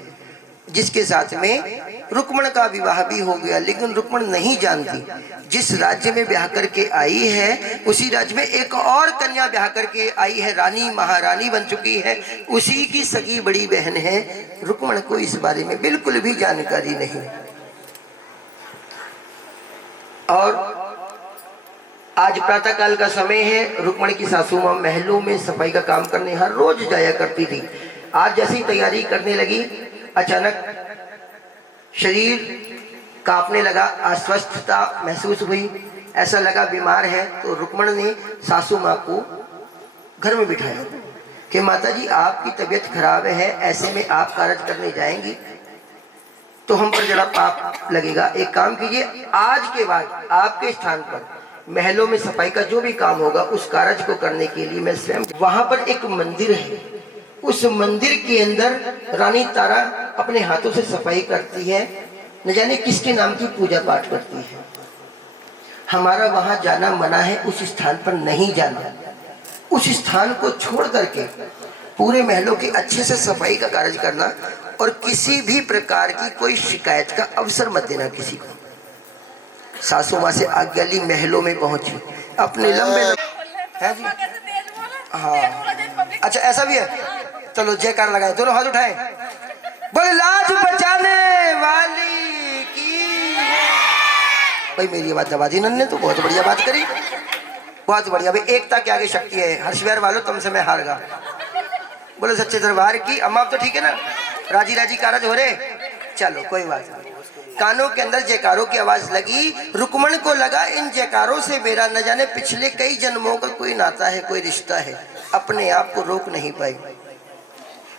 जिसके साथ में रुक्मण का विवाह भी हो गया। लेकिन रुक्मण नहीं जानती जिस राज्य में ब्याह करके आई है, उसी राज्य में एक और कन्या ब्याह करके आई है, रानी महारानी बन चुकी है, उसी की सगी बड़ी बहन है। रुक्मण को इस बारे में बिल्कुल भी जानकारी नहीं। और आज प्रातः काल का समय है, रुक्मण की सासू मां महलों में सफाई का काम करने हर रोज जाया करती थी। आज जैसी तैयारी करने लगी, अचानक शरीर कांपने लगा, अस्वस्थता महसूस हुई, ऐसा लगा बीमार है। तो रुक्मण ने सासू मां को घर में बिठाया कि माता जी आपकी तबीयत खराब है, ऐसे में आप कार्य करने जाएंगी तो हम पर जरा पाप लगेगा। एक काम कीजिए, आज के बाद आपके स्थान पर महलों में सफाई का जो भी काम होगा, उस कार्य को करने के लिए मैं स्वयं, वहां पर एक मंदिर है, उस मंदिर के अंदर रानी तारा अपने हाथों से सफाई करती है, न जाने किसके नाम की पूजा पाठ करती है। हमारा वहां जाना मना है, उस स्थान पर नहीं जाना। उस स्थान को छोड़ करके पूरे महलों की अच्छे से सफाई का कार्य करना, और किसी भी प्रकार की कोई शिकायत का अवसर मत देना किसी को। सासू माँ से आज्ञा ली, महलों में पहुंची, अपने लंबे है जी। हाँ अच्छा, ऐसा भी है, चलो जयकार लगाए, दोनों हाथ उठाए, बोले लाज बचाने वाली की। भाई मेरी आवाज दबा दी नन्ने, तो बहुत बढ़िया बात करी, बहुत बढ़िया। भाई एकता के आगे शक्ति है। हर्षविहार वालों तुमसे मैं हार गा। बोलो सच्चे दरबार की। अम्मा आप तो ठीक है ना, राजी राजी कारज हो रहे, चलो कोई बात नहीं। कानों के अंदर जयकारों की आवाज लगी। रुक्मण को लगा इन जयकारों से मेरा न जाने पिछले कई जन्मों का कोई नाता है, कोई रिश्ता है। अपने आप को रोक नहीं पाई,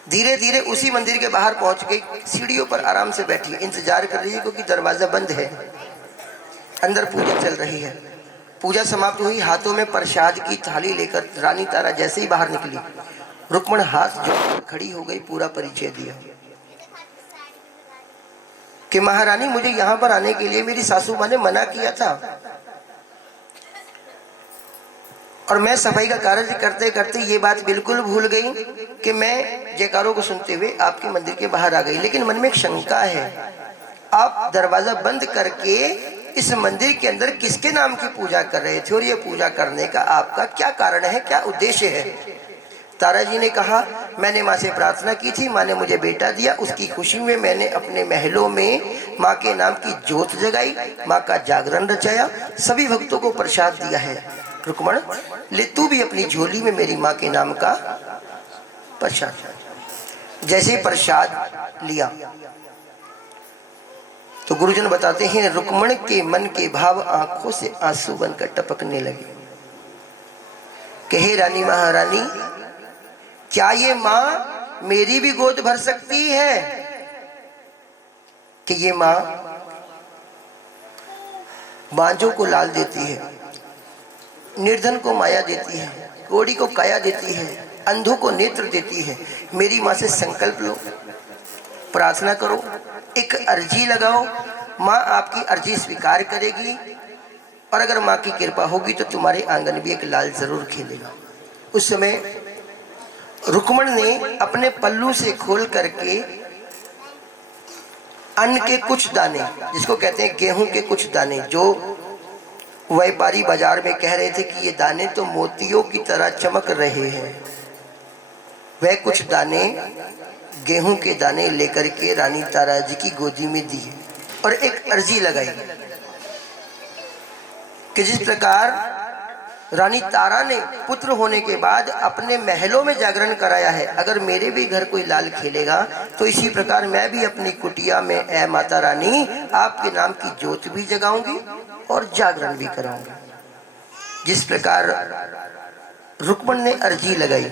धीरे धीरे उसी मंदिर के बाहर पहुंच गई। सीढ़ियों पर आराम से बैठी, इंतजार कर रही है क्योंकि दरवाजा बंद है। अंदर पूजा चल रही है। पूजा समाप्त हुई, हाथों में प्रसाद की थाली लेकर रानी तारा जैसे ही बाहर निकली, रुक्मण हाथ जोड़ खड़ी हो गई, पूरा परिचय दिया कि महारानी मुझे यहाँ पर आने के लिए मेरी सासू माँ ने मना किया था और मैं सफाई का कार्य करते करते ये बात बिल्कुल भूल गई कि मैं जयकारों को सुनते हुए आपके मंदिर के बाहर आ गई। लेकिन मन में एक शंका है, आप दरवाजा बंद करके इस मंदिर के अंदर किसके नाम की पूजा कर रहे थे और ये पूजा करने का आपका क्या कारण है, क्या उद्देश्य है? तारा जी ने कहा मैंने माँ से प्रार्थना की थी, माँ ने मुझे बेटा दिया, उसकी खुशी में मैंने अपने महलों में माँ के नाम की ज्योत जगाई, माँ का जागरण रचाया, सभी भक्तों को प्रसाद दिया है। रुक्मण ले तू भी अपनी झोली में मेरी माँ के नाम का प्रसाद। जैसे ही प्रसाद लिया तो गुरुजन बताते हैं रुक्मण के मन के भाव आंखों से आंसू बनकर टपकने लगे। कहे रानी महारानी क्या ये माँ मेरी भी गोद भर सकती है? कि ये माँ बांझों को लाल देती है, निर्धन को माया देती है, कोड़ी को काया देती है, अंधों को नेत्र देती है। मेरी माँ से संकल्प लो, प्रार्थना करो, एक अर्जी लगाओ, माँ आपकी अर्जी स्वीकार करेगी और अगर माँ की कृपा होगी तो तुम्हारे आंगन भी एक लाल जरूर खेलेगा। उस समय रुक्मण ने अपने पल्लू से खोल करके अन्न के कुछ दाने, जिसको कहते हैं गेहूं के कुछ दाने, जो व्यापारी बाजार में कह रहे थे कि ये दाने तो मोतियों की तरह चमक रहे हैं, वह कुछ दाने गेहूं के दाने लेकर के रानी तारा जी की गोदी में दी और एक अर्जी लगाई कि जिस प्रकार रानी तारा ने पुत्र होने के बाद अपने महलों में जागरण कराया है, अगर मेरे भी घर कोई लाल खेलेगा तो इसी प्रकार मैं भी अपनी कुटिया में ऐ माता रानी आपके नाम की ज्योत भी जगाऊंगी और जागरण भी कराऊंगी। जिस प्रकार रुक्मण ने अर्जी लगाई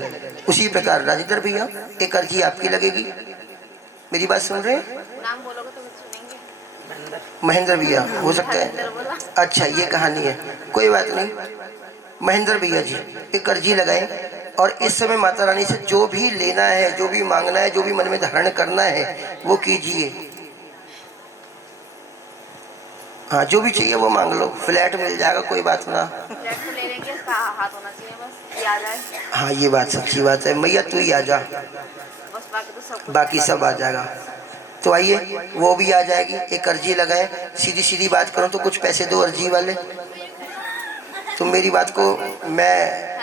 उसी प्रकार राजेंद्र भैया एक अर्जी आपकी लगेगी। मेरी बात सुन रहे हैं? नाम बोलोगे तो सुनेंगे। महेंद्र भैया हो सकता है। अच्छा ये कहानी है, कोई बात नहीं। महेंद्र भैया जी एक अर्जी लगाएं और इस समय माता रानी से जो भी लेना है, जो भी मांगना है, जो भी मन में धारण करना है वो कीजिए। हाँ जो भी चाहिए वो मांग लो, फ्लैट मिल जाएगा, कोई बात ना। फ्लैट तो ले लेंगे, उसका हाथ होना चाहिए, बस ये आ जाए। हाँ ये बात सच्ची बात है, मैया तू ही आ जा, बस बाकी सब आ जाएगा। तो आइए वो भी आ जाएगी। एक अर्जी लगाए, सीधी सीधी बात करूं तो कुछ पैसे दो अर्जी वाले। तुम मेरी बात को मैं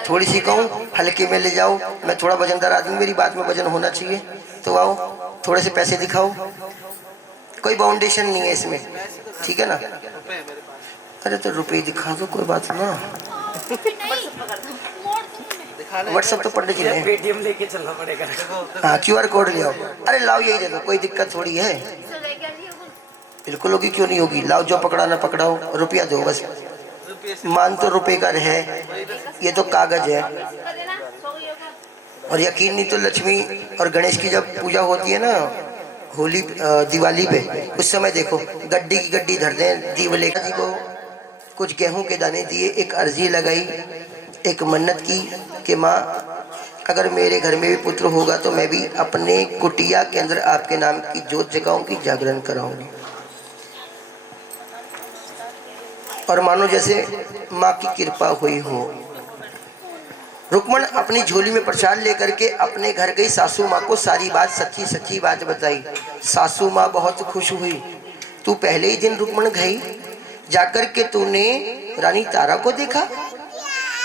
थोड़ी सी कहूँ हल्के में ले जाओ, मैं थोड़ा वजनदार आदमी, मेरी बात में वजन होना चाहिए। तो आओ थोड़े से पैसे दिखाओ, कोई बाउंडेशन नहीं है इसमें, ठीक है ना? अरे तो रुपए दिखा दो, कोई बात ना। व्हाट्सएप तो पंडित जी ने पेटीएम लेके चलना पड़ेगा। हाँ QR कोड ले आओ। अरे लाओ यही दे दो, कोई दिक्कत थोड़ी है, बिल्कुल होगी, क्यों नहीं होगी। लाओ जो पकड़ाना पकड़ाओ, रुपया दो बस। मान तो रुपए का है, ये तो कागज है। और यकीन नहीं तो लक्ष्मी और गणेश की जब पूजा होती है ना होली दिवाली पे, उस समय देखो गड्डी की गड्डी धर दें दीवले जी को कुछ गेहूं के दाने दिए, एक अर्जी लगाई, एक मन्नत की कि माँ अगर मेरे घर में भी पुत्र होगा तो मैं भी अपने कुटिया के अंदर आपके नाम की ज्योत जगाऊंगी, जागरण कराऊंगी। और मानो जैसे माँ की कृपा हुई हो। रुक्मण अपनी झोली में प्रसाद लेकर के अपने घर गई, सासू माँ को सारी बात सच्ची सच्ची बात बताई। सासू माँ बहुत खुश हुई। तू पहले ही दिन रुक्मण गई, जाकर के तूने रानी तारा को देखा,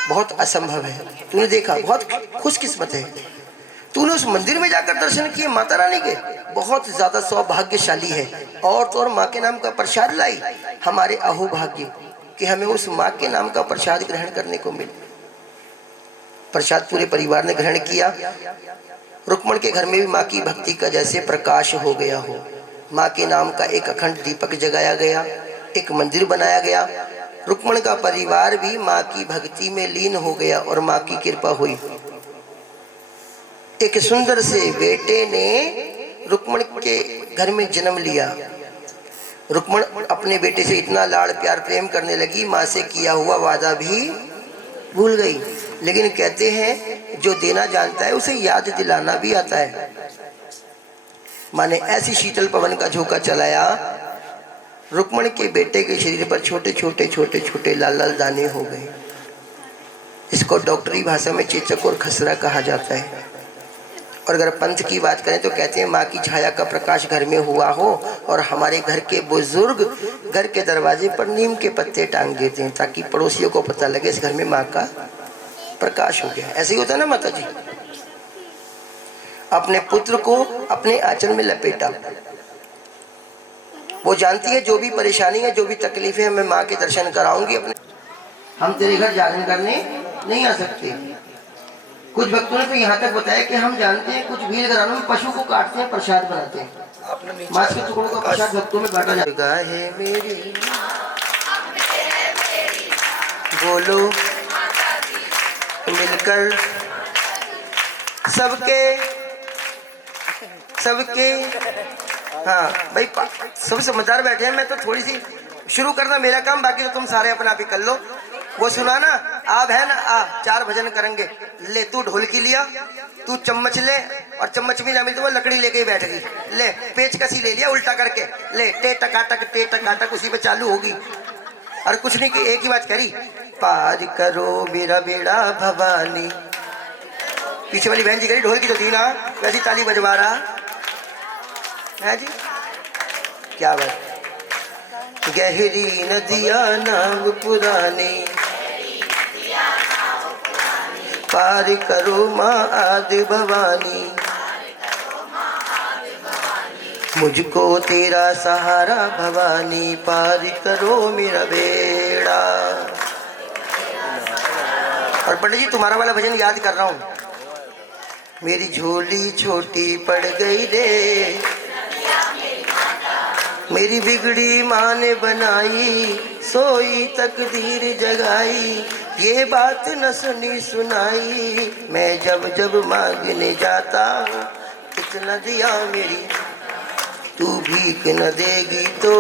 बहुत असंभव है, तूने देखा, बहुत खुशकिस्मत है। तूने उस मंदिर में जाकर दर्शन किए माता रानी के, बहुत ज्यादा सौभाग्यशाली है। और तो और माँ के नाम का प्रसाद लाई, हमारे अहोभाग्य कि हमें उस माँ के नाम का प्रसाद ग्रहण करने को मिले। प्रसाद पूरे परिवार ने ग्रहण किया। रुक्मण के घर में भी माँ की भक्ति का जैसे प्रकाश हो गया हो। माँ के नाम का एक अखंड दीपक जगाया गया, एक मंदिर बनाया गया। रुक्मण का परिवार भी माँ की भक्ति में लीन हो गया और माँ की कृपा हुई। एक सुंदर से बेटे ने रुक्मण के घर में जन्म लिया। रुक्मण अपने बेटे से इतना लाड़ प्यार प्रेम करने लगी, माँ से किया हुआ वादा भी भूल गई। लेकिन कहते हैं जो देना जानता है उसे याद दिलाना भी आता है। माँ ने ऐसी शीतल पवन का झोंका चलाया, रुक्मण के बेटे के शरीर पर छोटे छोटे छोटे छोटे लाल लाल दाने हो गए। इसको डॉक्टरी भाषा में चेचक और खसरा कहा जाता है। और अगर पंथ की बात करें तो कहते हैं माँ की छाया का प्रकाश घर में हुआ हो और हमारे घर के बुजुर्ग घर के दरवाजे पर नीम के पत्ते टांग देते हैं ताकि पड़ोसियों को पता लगे इस घर में माँ का प्रकाश हो गया। ऐसे ही होता है ना माता जी। अपने पुत्र को अपने आंचल में लपेटा। वो जानती है जो भी परेशानी है, जो भी तकलीफ है, मैं माँ के दर्शन कराऊंगी। अपने हम तेरे घर जागरण करने नहीं आ सकते। कुछ भक्तों ने तो यहाँ तक बताया कि हम जानते हैं कुछ भीड़ घरानों में पशु को काटते हैं, प्रसाद बनाते हैं। मांस के टुकड़ों का प्रसाद भक्तों में बांटा जाएगा। है मेरी बोलो मिलकर सबके हाँ भाई सब समझदार बैठे हैं। मैं तो थोड़ी सी शुरू करना मेरा काम, बाकी तो तुम सारे अपना आप ही कर लो। वो सुना ना, आप है ना आ 4 भजन करेंगे। ले तू ढोलकी लिया, तू चम्मच ले, और चम्मच भी ना मिले तो वो लकड़ी लेके ही बैठ गई। ले पेचकसी ले लिया उल्टा करके, ले टे टकाटक उसी पे चालू होगी। और कुछ नहीं कि एक ही बात करी, पार करो मेरा बेड़ा भवानी। पीछे वाली बहन जी करी ढोल की तो थी ना, वैसी ताली बजवा रहा है जी। क्या बात। गहरी नदिया नाव पुरानी, पार करो माँ आदि भवानी। मुझको तेरा सहारा भवानी, पार करो मेरा बेड़ा। और पंडित जी तुम्हारा वाला भजन याद कर रहा हूँ। मेरी झोली छोटी पड़ गई रे, मेरी बिगड़ी माँ ने बनाई, सोई तकदीर जगाई। ये बात न सुनी सुनाई, मैं जब जब मांगने जाता हूँ, इतना दिया मेरी तू भीख न देगी तो।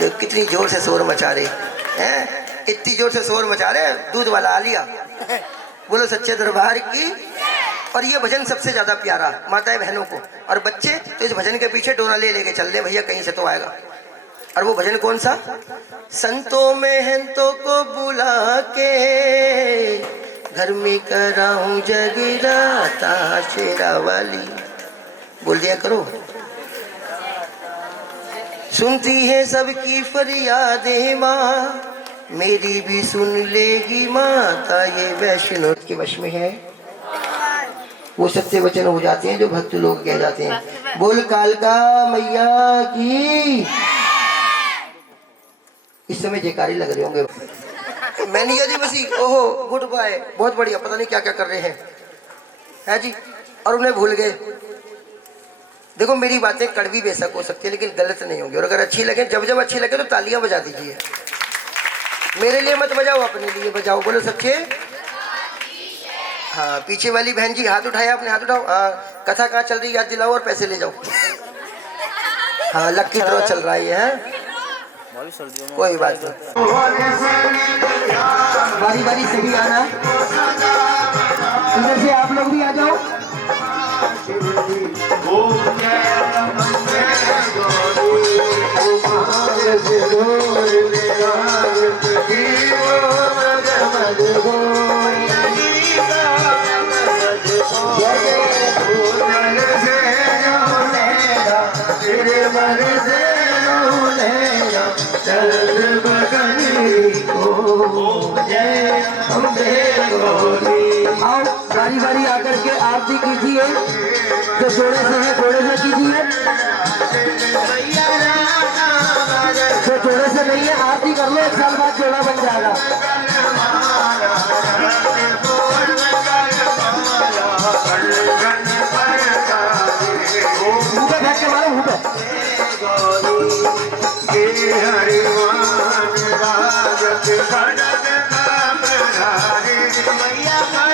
कितनी जोर से शोर मचा रहे हैं, इतनी जोर से शोर मचा रहे। दूध वाला आ लिया। बोलो सच्चे दरबार की। और ये भजन सबसे ज्यादा प्यारा माताएं बहनों को, और बच्चे तो इस भजन के पीछे डोरा ले लेके चल दे भैया, कहीं से तो आएगा। और वो भजन कौन सा? संतों महंतों को बुला के घर में कराऊं जगराता, शेरा वाली बोल दिया करो। सुनती है सबकी फरियादें माँ, मेरी भी सुन लेगी माता। ये वैष्णो के वश में है, वो सत्य वचन हो जाते हैं जो भक्त लोग कह जाते हैं। बोल कालका मैया की। इस समय जयकारी लग रहे होंगे। मैनेजर जी बसी ओहो गुड बाय, बहुत बढ़िया, पता नहीं क्या क्या कर रहे हैं है जी। और उन्हें भूल गए। देखो मेरी बातें कड़वी बेशक हो सकती है लेकिन गलत नहीं होंगी, और अगर अच्छी लगे, जब जब अच्छी लगे तो तालियां बजा दीजिए। मेरे लिए मत बजाओ, अपने लिए बजाओ। बोलो सच्चे। हाँ पीछे वाली बहन जी हाथ उठाया, अपने हाथ उठाओ। कथा कहाँ चल रही याद दिलाओ और पैसे ले जाओ। हाँ लक्की ड्रॉ चल रहा है। कोई बात नहीं, बारी बारी से भी आना। इधर से आप लोग भी आ जाओ। आओ बारी बारी आकर के आरती कीजिए, जो जोड़े से है जोड़े से कीजिए, जो जोड़े से नहीं है आरती कर लो, 1 साल बाद जोड़ा बन जाएगा। मुँह पे फेंक के मारो, मुँह पे।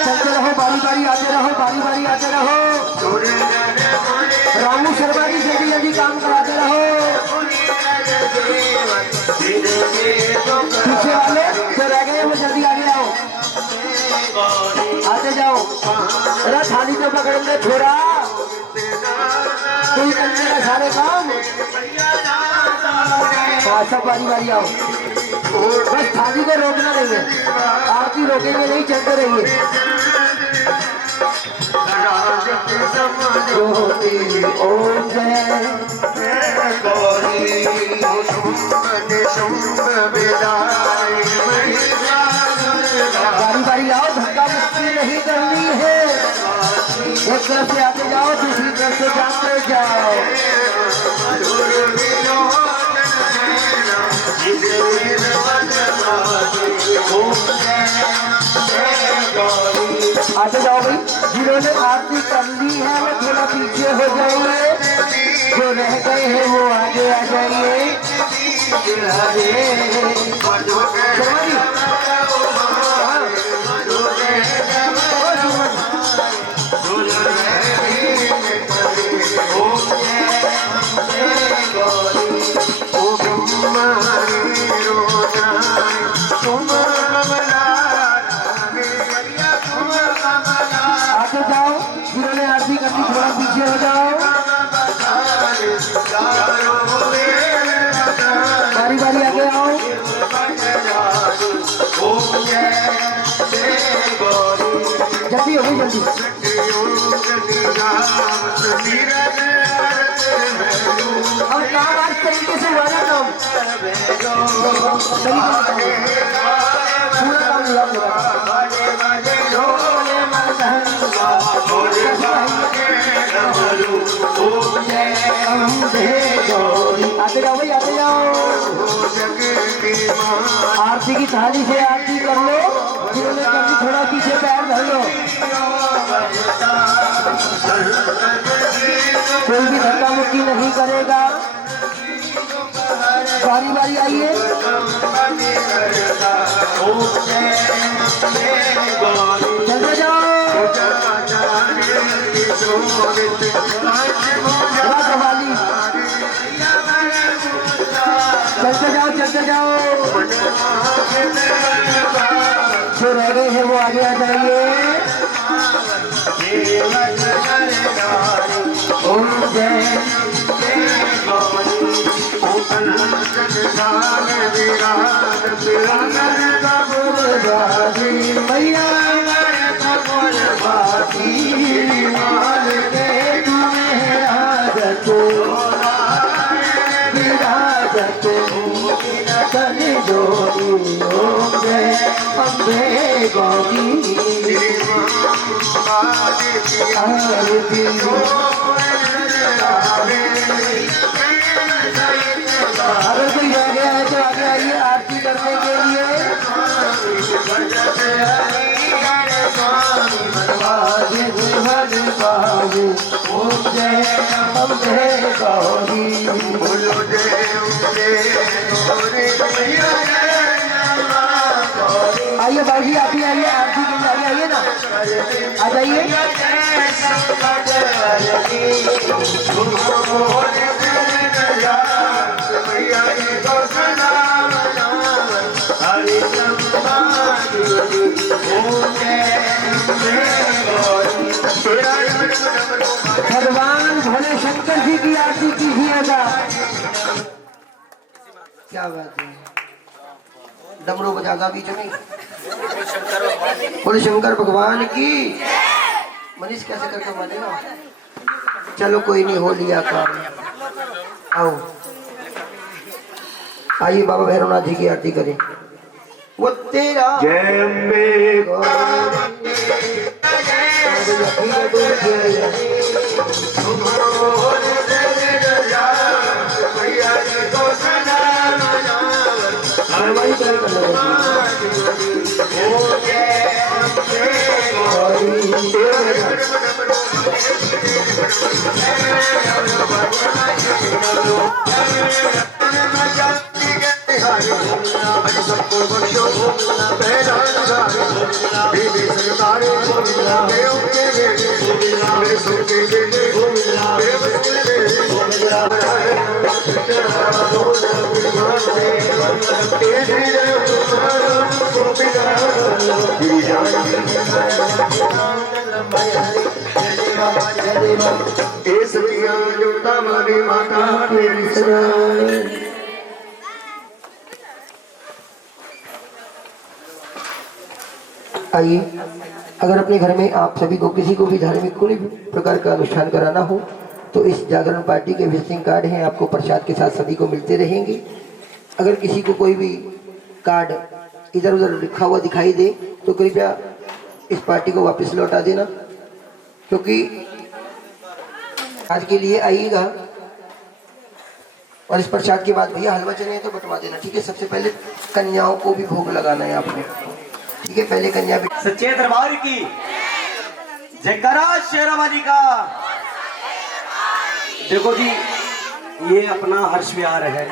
चलते रहो, बारी बारी आते रहो, बारी बारी आते रहो। रामू शर्मा जी जल्दी जल्दी काम कराते रहो। पीछे वाले जो रह गए वो जल्दी आगे आओ, आते जाओ। अरे थाली तो पकड़ेंगे छोड़ा, कोई करने का सारे काम। हाँ, सब बारी बारी आओ, बस थाली को रोकना नहीं है, आरती रोकेंगे नहीं, चलते रहिए। ओम जय बारी बारी आओ, धक्का मुक्की नहीं करनी है। एक तरफ से आते जाओ, दूसरी तरफ से जाते जाओ। आते जाओ भाई, जिन्होंने आरती कर ली है वो थोड़ा पीछे हो जाइए, जो रह गए हैं वो आगे आ जाइए। आगे जाओ, जिन्होंने आरती करनी थोड़ा पीछे हो जाओ। बारी बारी आगे आओ। जल्दी हो गई, जल्दी। और काम आज तरीके से हुआ ना, काम पूरा काम लिया, पूरा। आते जाओ भाई, आते जाओ। आरती की थाली से आरती कर लो, जिन्होंने करनी थोड़ा पीछे पैर धर लो। कोई भी धक्का मुक्की नहीं करेगा, बारी बारी आइए। चलते जाओ, कवाली चलते जाओ, चलते जाओ। जो रह गए हैं वो आगे आ जाइए। ओम जय मैया अम्बे गौरी अगर कोई रह गया है तो आगे आइए आरती करने के लिए। ओम जय अम्बे गौरी। आइए बाजी, आप ही आइए आरती के लिए, आइए आइए ना, आ जाइए। भगवान भोले शंकर जी की आरती कीजिएगा। क्या बात है, डमरू बजागा बीच में। बोले शंकर भगवान की। मनीष कैसे करके मानेगा? चलो कोई नहीं, हो लिया काम। आओ आइए बाबा भैरवनाथ जी की आरती करें। वो तेरा जय अम्बे आइए, अगर अपने घर में आप सभी को किसी को भी धार्मिक कोई भी प्रकार का अनुष्ठान कराना हो तो इस जागरण पार्टी के विजिटिंग कार्ड हैं, आपको प्रसाद के साथ सभी को मिलते रहेंगे। अगर किसी को कोई भी कार्ड इधर उधर लिखा हुआ दिखाई दे तो कृपया इस पार्टी को वापस लौटा देना, क्योंकि आज के लिए आइएगा। और इस प्रसाद के बाद भैया हलवा चने तो बंटवा देना, ठीक है। सबसे पहले कन्याओं को भी भोग लगाना है आपने, ठीक है। पहले कन्या सच्चे दरबार की जयकारा शेरावाली का। देखो जी, ये अपना हर्ष विहार है।